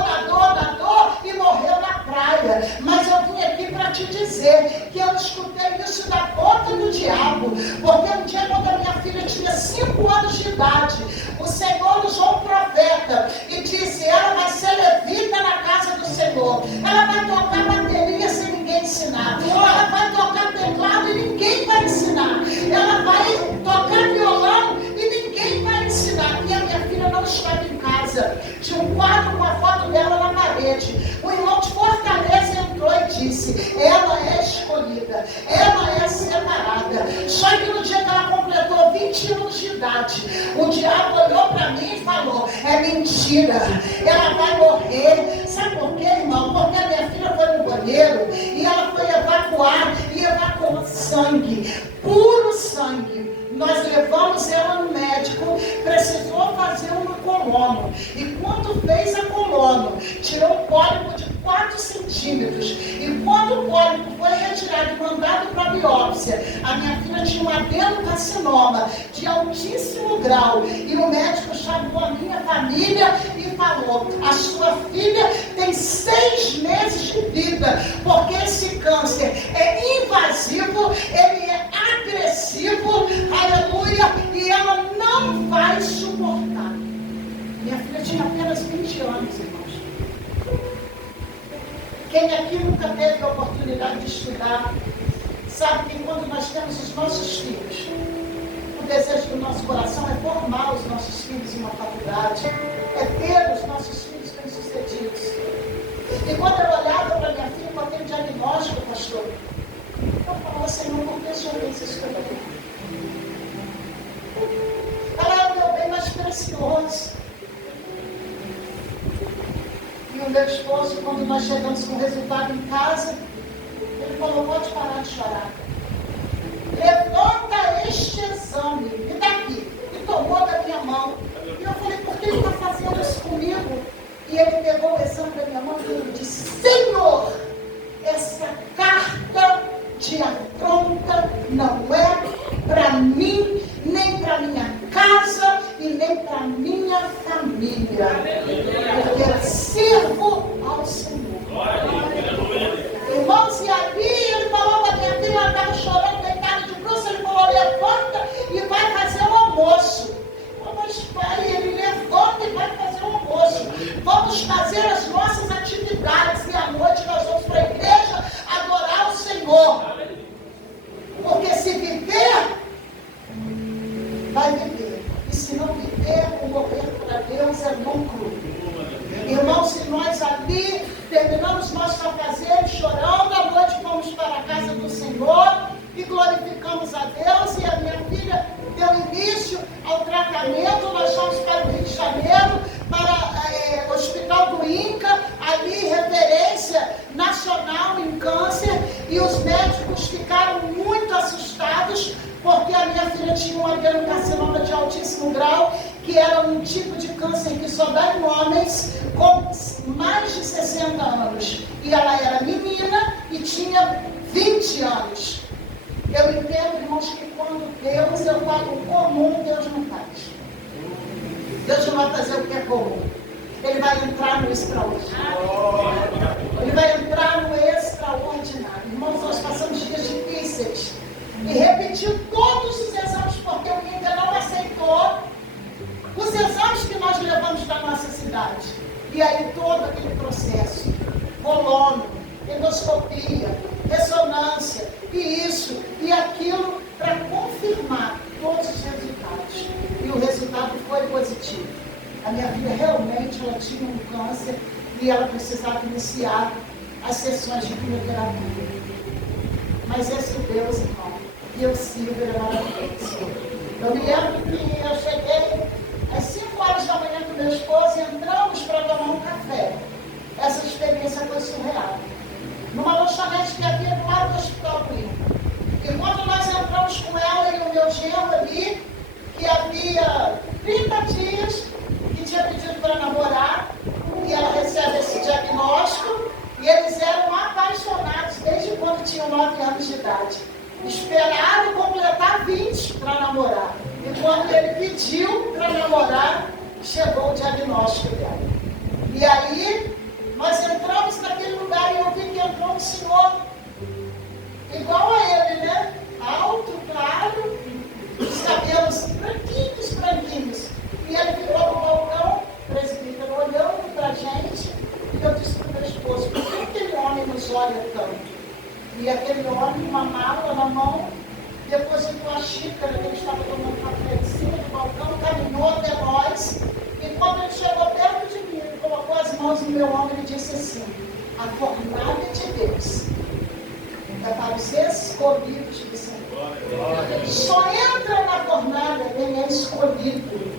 e morreu na praia. Mas eu vim aqui para te dizer que eu escutei isso da boca do diabo, porque um dia, quando a minha filha tinha 5 anos de idade, o Senhor usou um profeta e disse: ela vai ser levita na casa do Senhor, ela vai tocar bateria sem ninguém ensinar, ela vai tocar teclado e ninguém vai ensinar, ela vai tocar violão e ninguém vai ensinar. E a minha filha não estava em casa, tinha um quadro com a foto dela na parede. O irmão de Fortaleza entrou e disse: ela é escolhida, ela é separada. Só que no dia que ela completou 20 anos de idade, o diabo olhou para mim e falou: é mentira, ela vai morrer. Sabe por quê, irmão? Porque a minha filha foi no banheiro e ela foi evacuar e evacuou sangue, puro sangue. Nós levamos ela no médico, precisou fazer uma colono. E quando fez a colono, tirou um pólipo de 4 centímetros. E quando o pólipo foi retirado e mandado para a biópsia, a minha filha tinha um adenocarcinoma de altíssimo grau. E o médico chamou a minha família e falou: a sua filha tem 6 meses de vida, porque esse câncer é invasivo, ele é agressivo, aleluia, e ela não vai suportar. Minha filha tinha apenas 20 anos, irmãos. Quem aqui nunca teve a oportunidade de estudar, sabe que quando nós temos os nossos filhos, o desejo do nosso coração é formar os nossos filhos em uma faculdade, é ter os nossos filhos bem-sucedidos. E quando eu olhava para minha filha com aquele diagnóstico, pastor, eu falava: Senhor, por que o Senhor fez isso para mim? Ela é o meu bem mais precioso. E o meu esposo, quando nós chegamos com o resultado em casa, ele falou: pode parar de chorar. Levanta este exame, me dá aqui. E tomou da minha mão. E eu falei: por que ele está fazendo isso comigo? E ele pegou o exame da minha mão e ele disse: Senhor, essa carta de afronta não é para mim, nem para minha casa e nem para minha família, porque eu sirvo ao Senhor. Irmãos, e ali ele falou para minha filha, ela estava chorando, deitada de bruços, ele falou: levanta e vai fazer o almoço. Mas pai, ele levanta e vai fazer o almoço. Vamos fazer as nossas atividades e à noite nós vamos para a igreja adorar o Senhor. Porque se viver, vai viver. E se não viver, o morrer para Deus é lucro. Irmãos, se nós ali terminamos nosso afazeres chorando, à noite fomos para a casa do Senhor e glorificamos a Deus. E a minha filha deu início ao tratamento. Nós fomos para o Rio de Janeiro, para o Hospital do INCA, ali referência nacional em câncer, e os médicos ficaram muito assustados, porque a minha filha tinha um adenocarcinoma de altíssimo grau, que era um tipo de câncer que só dá em homens com mais de 60 anos. E ela era menina e tinha 20 anos. Eu entendo, irmãos, que quando Deus, eu falo o comum, Deus não faz. Deus não vai fazer o que é comum. Ele vai entrar no extraordinário. Ele vai entrar no extraordinário. Irmãos, nós passamos dias difíceis. E repetiu todos os exames, porque o INCA não aceitou os exames que nós levamos da nossa cidade. E aí todo aquele processo. colono, endoscopia, ressonância, e isso e aquilo, para confirmar todos os resultados. E o resultado foi positivo. A minha filha realmente ela tinha um câncer e ela precisava iniciar as sessões de quimioterapia. Mas esse Deus, irmão, que eu sirvo, ele é maravilhoso. Eu me lembro que eu cheguei às 5 horas da manhã com meu esposo e entramos para tomar um café. Essa experiência foi surreal. Numa lanchonete que havia do lado do Hospital Clínico. E quando nós entramos com ela e o meu genro ali, que havia 30 dias, que tinha pedido para namorar, e ela recebe esse diagnóstico, e eles eram apaixonados desde quando tinham 9 anos de idade. Esperaram completar 20 para namorar. E quando ele pediu para namorar, chegou o diagnóstico dela. E aí, nós entramos naquele lugar e eu vi que entrou um senhor, igual a ele, né? Alto, claro, os cabelos branquinhos, branquinhos. E ele virou no balcão, o presbítero olhando para a gente, e eu disse para o meu esposo, por que aquele homem nos olha tanto? E aquele homem, uma mala na mão, depositou a xícara que ele estava tomando café em cima do balcão, caminhou até nós, e quando ele chegou perto de mim, ele colocou as mãos no meu ombro e disse assim, a fornalha de Deus é para os escolhidos do Senhor. Só entra na fornalha quem é escolhido.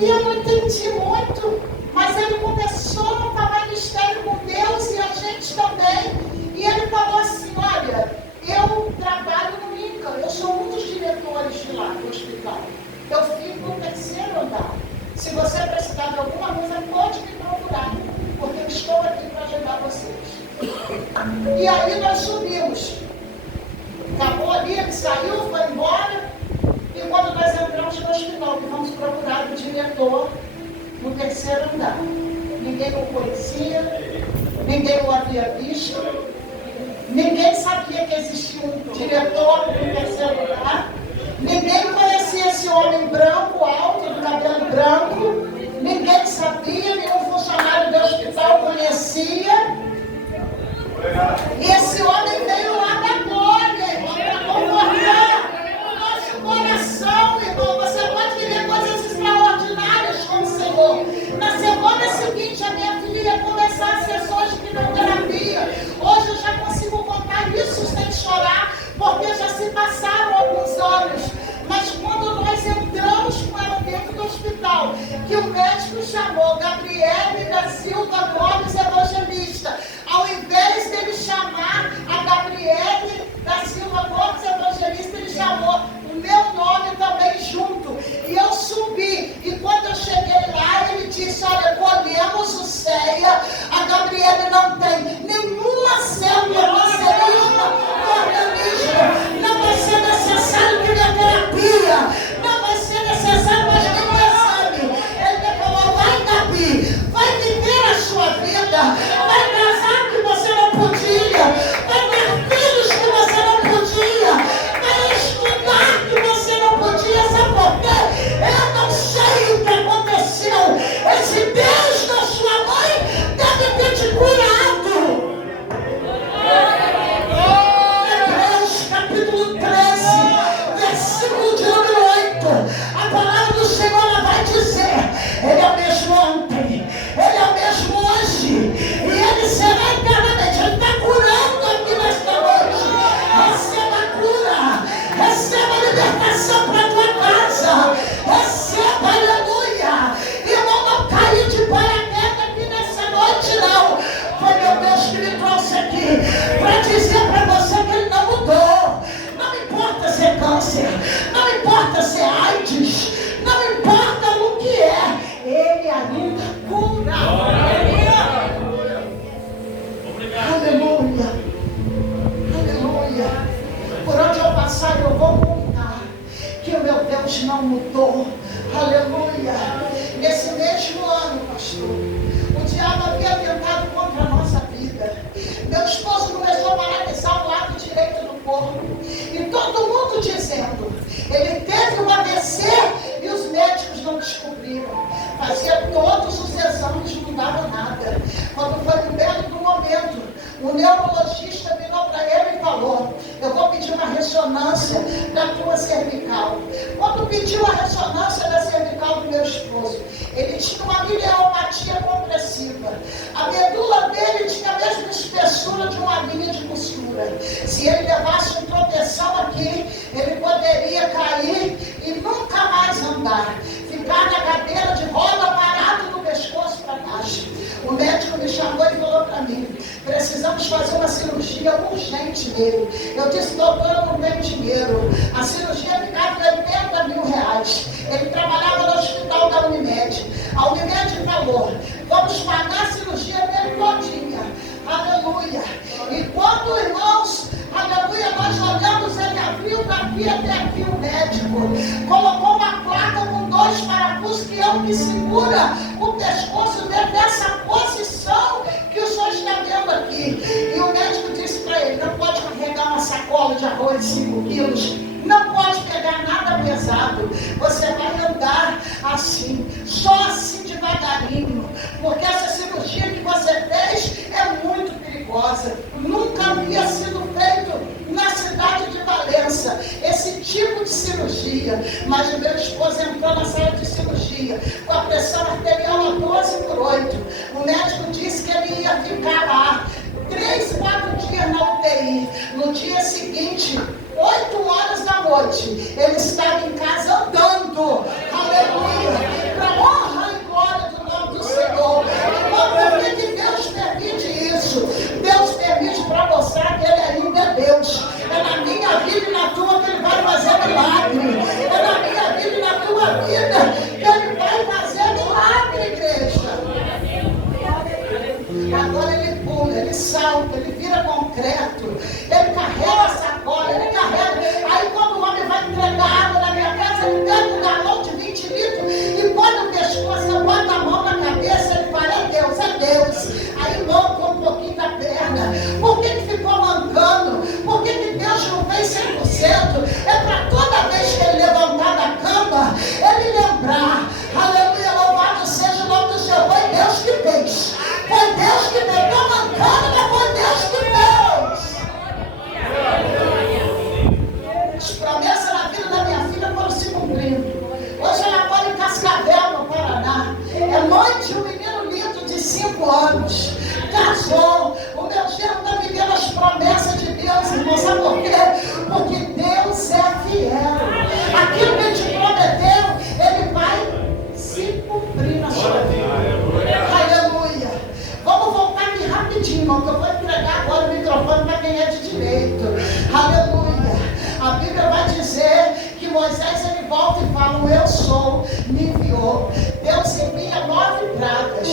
E eu não entendi muito, mas ele começou a falar mistério com Deus e a gente também. E ele falou assim, olha, eu trabalho no INCA, eu sou um dos diretores de lá, do hospital. Eu fico no 3º andar. Se você precisar de alguma coisa, pode me procurar, porque eu estou aqui para ajudar vocês. E aí nós subimos. Acabou ali, ele saiu, foi embora. E quando nós entramos no hospital, que vamos procurar o diretor no 3º andar. Ninguém o conhecia, ninguém o havia visto, ninguém sabia que existia um diretor no 3º andar, ninguém conhecia esse homem branco, alto, de cabelo branco, ninguém sabia, nenhum funcionário do hospital conhecia. E esse homem veio lá da glória, irmão, para confortar o nosso coração, irmão. Você pode viver coisas extraordinárias com o Senhor. Na semana seguinte, a minha filha ia começar as sessões de quimioterapia. Hoje eu já consigo contar isso sem chorar, porque já se passaram alguns anos. Mas quando nós entramos com ela dentro do hospital, que o médico chamou Gabriele da Silva Gomes Evangelista, ao invés dele chamar a Gabriele da Silva Gomes Evangelista, ele chamou o meu nome também junto. E eu subi. E quando eu cheguei lá, ele disse, olha, colhemos o CEA, a Gabriele não tem nenhuma célula cancerígena no organismo. Não vai ser necessário quimioterapia. Não vai ser necessário mais nenhum exame. Ele falou, vai, Gabi, vai viver a sua vida. Vai casar que você não podia. Vai ter filhos que você não podia. Vai estudar que você não podia. Sabe por quê? Eu não sei o que aconteceu. Esse Deus da sua mãe deve ter te curado. Hebreus capítulo 13, versículo de número 8. A palavra do Senhor ela vai dizer, Ele é o mesmo ontem, Ele é o mesmo hoje, e Ele será eternamente. Ele está curando aqui nesta noite. Receba a cura, receba a libertação para a tua casa, receba, aleluia. Irmão, não caiu de paraquedas aqui nessa noite, não. Foi meu Deus que me trouxe aqui para dizer para você que Ele não mudou. Não importa se é câncer, não importa se é AIDS, não importa o que é, Ele ainda cura. Aleluia, aleluia. Por onde eu passar eu vou contar que o meu Deus não mudou. Aleluia. Nesse mesmo ano, pastor, o diabo havia tentado contra a nossa vida. Meu esposo começou a paralisar o lado direito do corpo. E todo mundo dizendo, ele teve um AVC e os médicos não descobriram. Fazia todos os exames, não dava nada. Quando foi no belo do tinha uma mielopatia compressiva. A medula dele tinha a mesma espessura de uma linha de costura. Se ele levasse um tropeção aqui, ele poderia cair e nunca mais andar. Ficar na cadeira de roda parado do pescoço para baixo. O médico me chamou e falou para mim: precisamos fazer uma cirurgia urgente nele. Eu disse: doutor, eu não tenho dinheiro. A cirurgia ficava em R$80.000. Ele trabalhava no hospital da Unimed. A Unimed falou: vamos pagar a cirurgia dele todinha. Aleluia. E quando, irmãos, aleluia, nós olhamos, ele abriu daqui até aqui o médico. Colocou uma placa com 2 parafusos que é o que segura o pescoço dele nessa posição que o senhor está vendo aqui. E o médico disse para ele: não pode carregar uma sacola de arroz de 5 quilos. Não pode pegar nada pesado. Você vai andar assim, só assim devagarinho. Porque essa cirurgia que você fez é muito perigosa. Nunca havia sido feito na cidade de Valença esse tipo de cirurgia. Mas o meu esposo entrou na sala de cirurgia com a pressão arterial a 12/8. O médico disse que ele ia ficar lá 3, 4 dias na UTI. No dia seguinte, 8 horas da noite, ele estava em casa andando. Aleluia! Para honra e glória do nome do Senhor. Irmão, por que Deus permite isso? Deus permite para mostrar que Ele ainda é Deus. É na minha vida e na tua que Ele vai fazer milagre. É na minha vida e na tua vida que Ele vai fazer milagre, igreja. Agora ele pula, ele salta, ele vira concreto, ele carrega a sacola, ele carrega. Aí quando o homem vai entregar água na minha casa, ele pega um galão de 20 litros e põe no pescoço, eu boto a mão na cabeça, ele fala: é Deus, é Deus. Aí manca um pouquinho da perna. Por que ficou mancando? Por que Deus não fez 100%? É para toda vez que ele levantar da cama, ele lembrar: aleluia, louvado seja o nome do Senhor. Foi Deus que fez. Foi Deus que fez. Estou mancando, mas foi Deus que fez. As promessas na vida da minha filha foram se cumprindo. Hoje ela mora em Cascavel, no Paraná. É mãe de um menino lindo de 5 anos. Casou. O meu genro está vivendo as promessas de Deus, irmão. Sabe por quê? Porque Deus é fiel. Aquilo que Ele te prometeu, Ele vai se cumprir na sua vida. Aleluia. Vamos voltar aqui rapidinho, irmão, que eu vou entregar agora o microfone para quem é de direito. Aleluia. A Bíblia vai dizer que Moisés, ele volta e fala: o eu sou me enviou. Deus envia 9 pragas.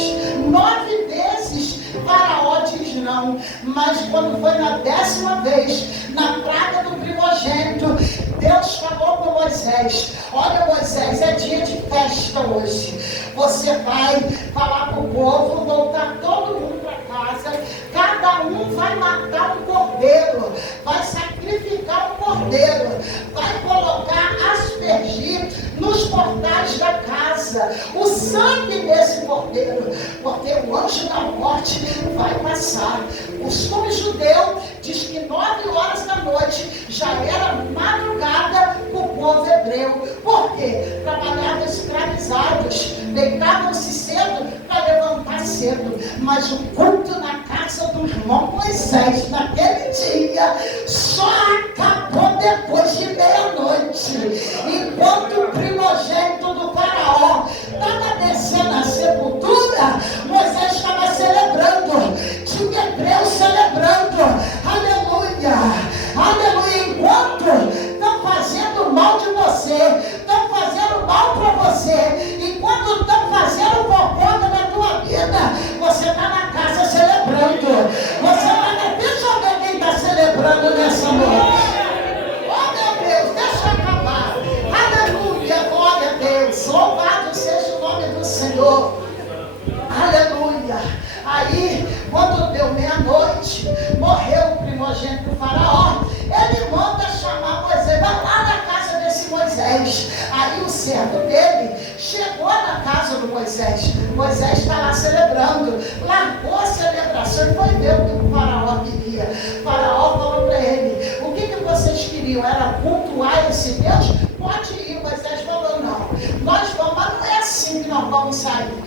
9 vezes Faraó diz não. Mas quando foi na 10ª vez, na praga do primogênito, Deus falou para Moisés: olha, Moisés, é dia de festa hoje. Você vai falar para o povo, voltar todo mundo para casa. Cada um vai matar um cordeiro, vai sacrificar um cordeiro, vai colocar, aspergir nos portais da casa o sangue desse cordeiro, porque o anjo da morte vai passar. O costume judeu diz que 9 horas da noite já era madrugada para o povo hebreu. Por quê? Trabalhavam escravizados, deitavam-se cedo para levantar cedo. Mas o culto na casa do irmão Moisés, naquele dia, só acabou depois de meia-noite. Enquanto o primogênito do Faraó estava descendo a sepultura, Moisés estava celebrando. Tinha hebreu celebrando. Aleluia! Aleluia! Enquanto estão fazendo mal de você, estão fazendo mal para você, enquanto estão fazendo fofoca na tua vida, você está na casa celebrando. Você está na... Deixa eu ver quem está celebrando nessa noite. Oh, meu Deus, deixa eu acabar. Aleluia, glória a Deus. Louvado seja o nome do Senhor. Aleluia. Aí, quando deu meia-noite, morreu o primogênito do Faraó. Ele manda chamar Moisés, vai lá na casa desse Moisés. Aí o servo dele chegou na casa do Moisés. Moisés está lá celebrando, largou a celebração e foi ver o que o Faraó queria. O Faraó falou para ele: o que vocês queriam? Era cultuar esse Deus? Pode ir. Moisés falou: não, nós vamos, mas não é assim que nós vamos sair.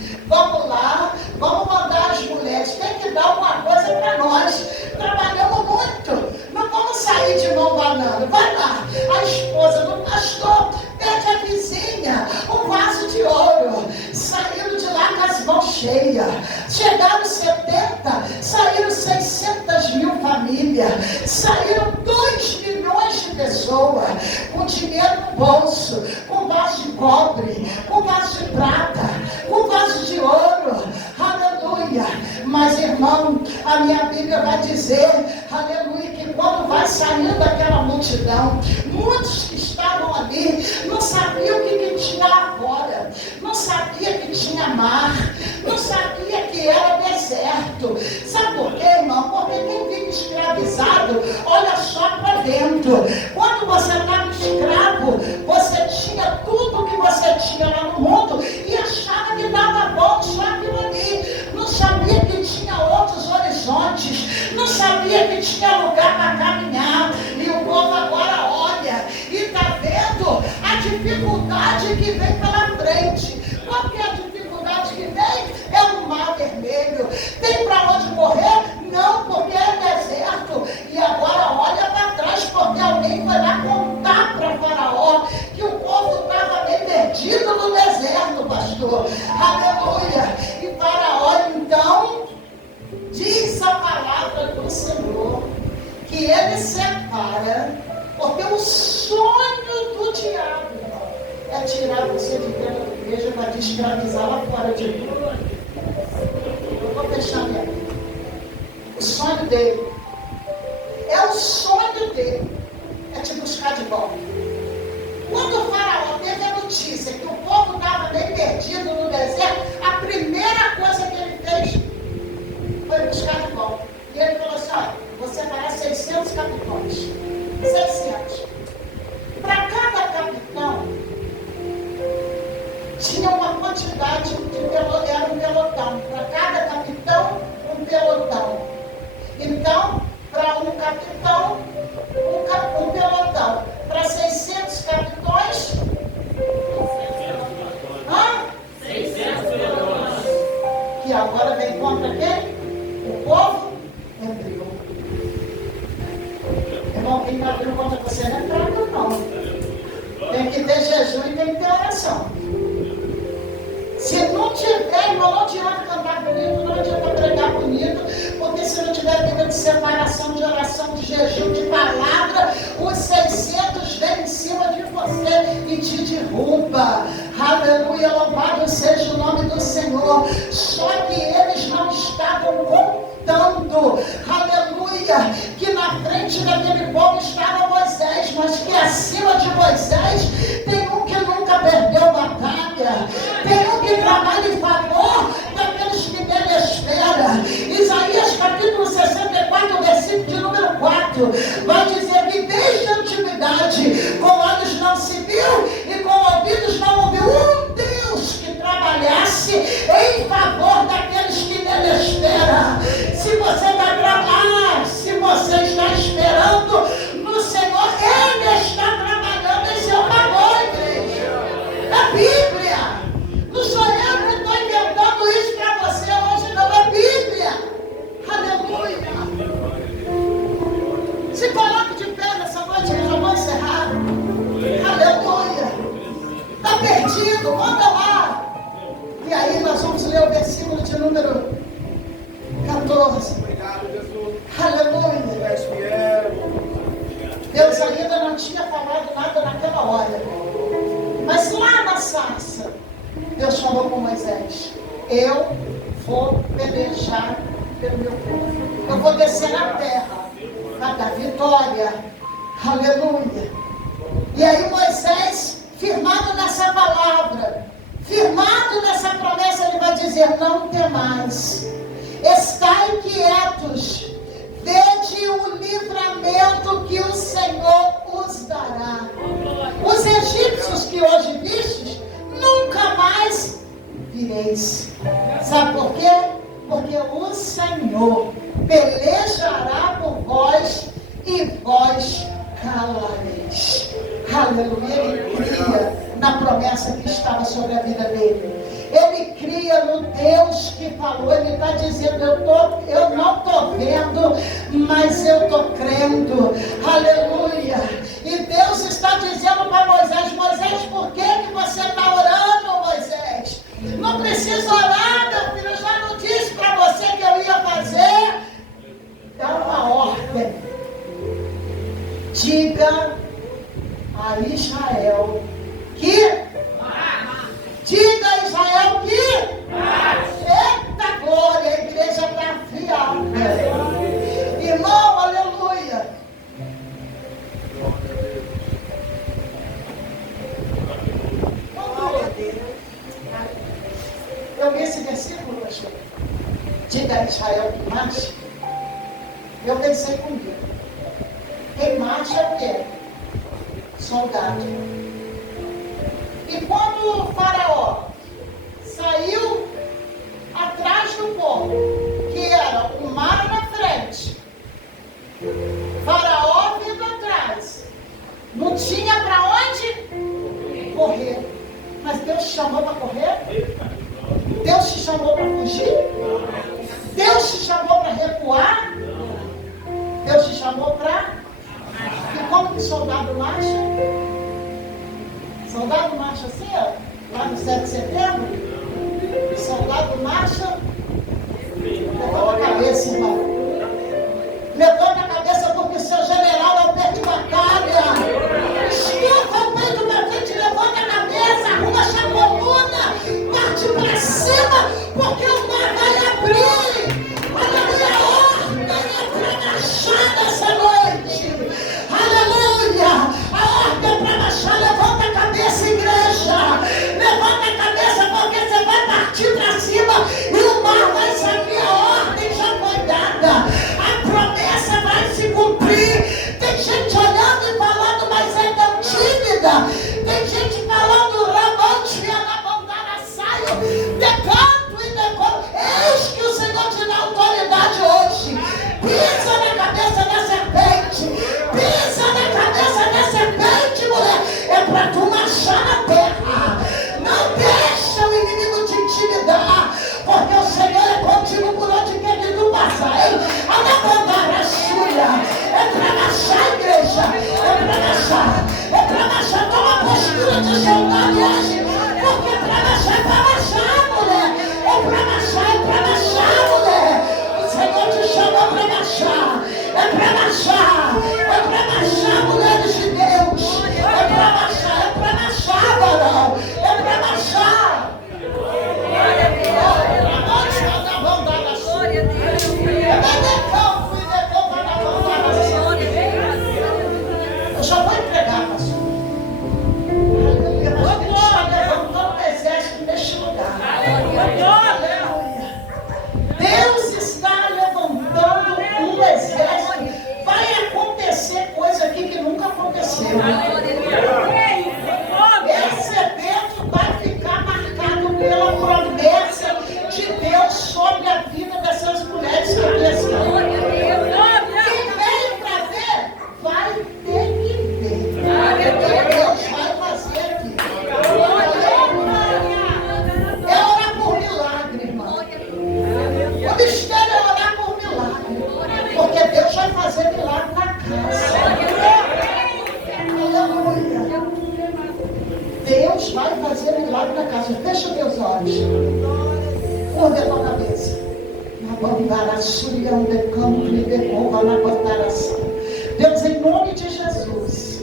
lá, vamos mandar as mulheres, tem que dar alguma coisa para nós. Trabalhamos muito, não vamos sair de mão banando. Vai lá, a esposa do pastor pede à vizinha um vaso de ouro, saindo de lá com as mãos cheias. Chegaram 70, saíram 600 mil famílias, saíram 2 milhões de pessoas, com dinheiro no bolso, com vaso de cobre, com vaso de prata, com vaso de ouro. Aleluia! Mas, irmão, a minha Bíblia vai dizer, aleluia, que quando vai saindo aquela multidão, muitos que estavam ali não sabiam o que tinha agora, não sabia que tinha mar, não sabia que era deserto. Sabe por quê, irmão? Porque quem vive escravizado olha só para dentro. Quando você estava escravo, você tinha tudo que você tinha lá no mundo e achava que dava bom só aquilo ali. Não sabia que tinha outros horizontes, não sabia que tinha lugar para caminhar. E o povo agora olha e está vendo a dificuldade que vem pela frente. Qual que é a dificuldade que vem? É o mar vermelho. Tem para onde correr? Não, porque é deserto. E agora olha para trás, porque alguém vai lá contar para Faraó que o povo estava bem perdido no deserto, pastor. Aleluia. E Faraó então diz a palavra do Senhor que ele separa, porque o sonho do diabo é tirar você de dentro da igreja para te escravizar lá fora de mim. Eu vou fechar minha vida. O sonho dele é te buscar de volta. Quando o Faraó teve a notícia que o povo estava bem perdido no deserto, a primeira coisa que ele fez foi buscar de volta. E ele falou assim: olha, vou separar 600 capitães. 600. Para cada capitão tinha uma quantidade era um pelotão. Para cada capitão, um pelotão. Então, para um capitão, um pelotão. Para 600 capitões, 600 pelotões. Que agora vem contra quem? O povo hebreu. Irmão, quem está vindo contra você não é fraco, não. Tem que ter jejum e tem que ter oração. Se não tiver, irmão, não adianta cantar bonito, não adianta pregar bonito, porque se não tiver vida de separação, de oração, de jejum, de palavra, os 600 vêm em cima de você e te derruba. Aleluia, louvado seja o nome do Senhor. Só que eles não estavam contando, aleluia, que na frente daquele povo estava Moisés, mas que acima de Moisés tem um que nunca perdeu batalha, tem um que trabalha em favor daqueles que nele espera. Isaías capítulo 64, versículo de número 4, vai dizer que desde a antiguidade, com olhos não se viu e com ouvidos não ouviu um Deus que trabalhasse em favor daqueles que nele espera. Se você vai trabalhar, se você está esperando no Senhor, Ele está trabalhando em seu favor, igreja. É Bíblia. Não sou eu que estou inventando isso para você hoje, não. É Bíblia. Aleluia. Se coloque de pé nessa noite, que já vou encerrar. Aleluia. Está perdido, manda lá. E aí nós vamos ler o versículo de número 14. Obrigado, Jesus. Aleluia. Deus ainda não tinha falado nada naquela hora. Mas lá na sarça, Deus falou com Moisés: eu vou pelejar pelo meu povo. Eu vou descer na terra para dar vitória. Aleluia. E aí Moisés, firmado nessa palavra, firmado nessa promessa, ele vai dizer: não temais, estai quietos, vede o livramento que o Senhor os dará. Os egípcios que hoje vistes, nunca mais vireis. Sabe por quê? Porque o Senhor pelejará por vós e vós calareis. Aleluia. Ele cria na promessa que estava sobre a vida dele. Ele cria no Deus que falou. Ele está dizendo, eu não estou vendo, mas eu estou crendo. Aleluia. E Deus está dizendo para Moisés, Moisés, por que você está orando, Moisés? Não precisa orar, meu filho, eu já não disse para você que eu ia fazer. Dá uma ordem. Diga a Israel que... Diga a Israel que... Eita glória, a igreja está afiada. Irmão, aleluia. Eu vi esse versículo, pastor. Diga a Israel que marche. Eu pensei comigo. Quem marcha é o quê? Soldado. E quando o faraó saiu atrás do povo, que era o mar na frente, faraó vindo atrás, não tinha para onde correr. Mas Deus te chamou para correr? Deus te chamou para fugir? Deus te chamou para recuar? Deus te chamou para... E como que soldado marcha? Soldado marcha assim, ó, lá no 7 de setembro. Soldado marcha. Levanta a cabeça, irmão. Levanta a cabeça, porque o seu general é o pé de batalha. Estufa o peito para frente, levanta a cabeça, arruma a coluna, parte para cima, porque o mar vai abrir. Aleluia, a ordem é para marchar nessa noite. Aleluia, a ordem é para marchar. Levanta a cabeça, igreja. Levanta a cabeça, porque você vai partir para cima e o mar vai sair. A ordem já foi dada. A promessa vai se cumprir. Tem gente olhando e falando, mas é tão tímida. Tem gente falando, ramante, na bondara saio, decanto e decoro. Eis que o Senhor te dá autoridade hoje. Pisa na cabeça da serpente. Pisa na cabeça da serpente, mulher. É para tu marchar na terra. Não deixa o inimigo te intimidar, porque o Senhor é contigo por onde quer que tu passar, hein? A da bondara suia. É para marchar, igreja. É para marchar. É para marchar. Toma postura de soldado hoje. Porque é para marchar, mulher. É para marchar, mulher. O Senhor te chamou para marchar. É para marchar, mulheres de Deus. É para marchar, varão. É para marchar. Eu já vou entregar, pastor. Aleluia. Mas Deus está levantando um exército neste lugar. Aleluia. Deus está levantando um exército. Vai acontecer coisa aqui que nunca aconteceu. Esse evento vai ficar marcado pela promessa de Deus sobre a vida dessas mulheres que aqui estão. Quem veio para ver, vai ter que ver. Deus vai fazer aqui. É orar por milagre, irmão. O mistério é orar por milagre. Porque Deus vai fazer milagre na casa. Aleluia. Deus vai fazer milagre na casa. Fecha teus olhos. Curva a tua cabeça. Deus, em nome de Jesus.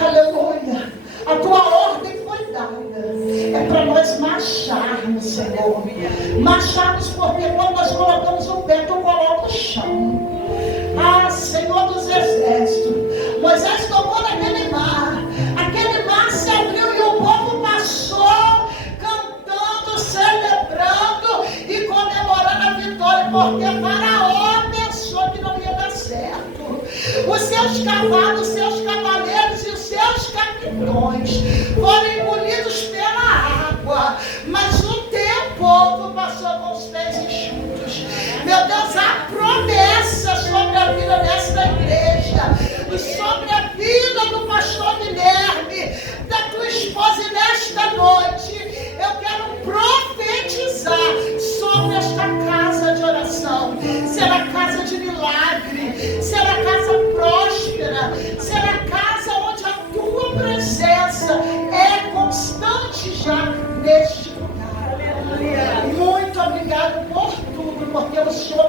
Aleluia. A tua ordem foi dada. É para nós marcharmos, Senhor. Marcharmos porque quando nós colocamos o pé, tu coloca o chão. Ah, Senhor dos exércitos. Moisés tocou naquele mar. Aquele mar se abriu e o povo passou cantando, celebrando e comemorando a vitória, porque Faraó pensou que não ia dar certo. Os seus cavalos, os seus cavaleiros e os seus capitões foram engolidos pela água, mas o teu povo passou com os pés enxutos. Meu Deus, há promessa sobre a vida desta igreja e sobre a vida do pastor Guilherme, da tua esposa, e nesta noite eu quero de milagre, será casa próspera, será casa onde a tua presença é constante já neste lugar. Muito obrigado por tudo, porque o Senhor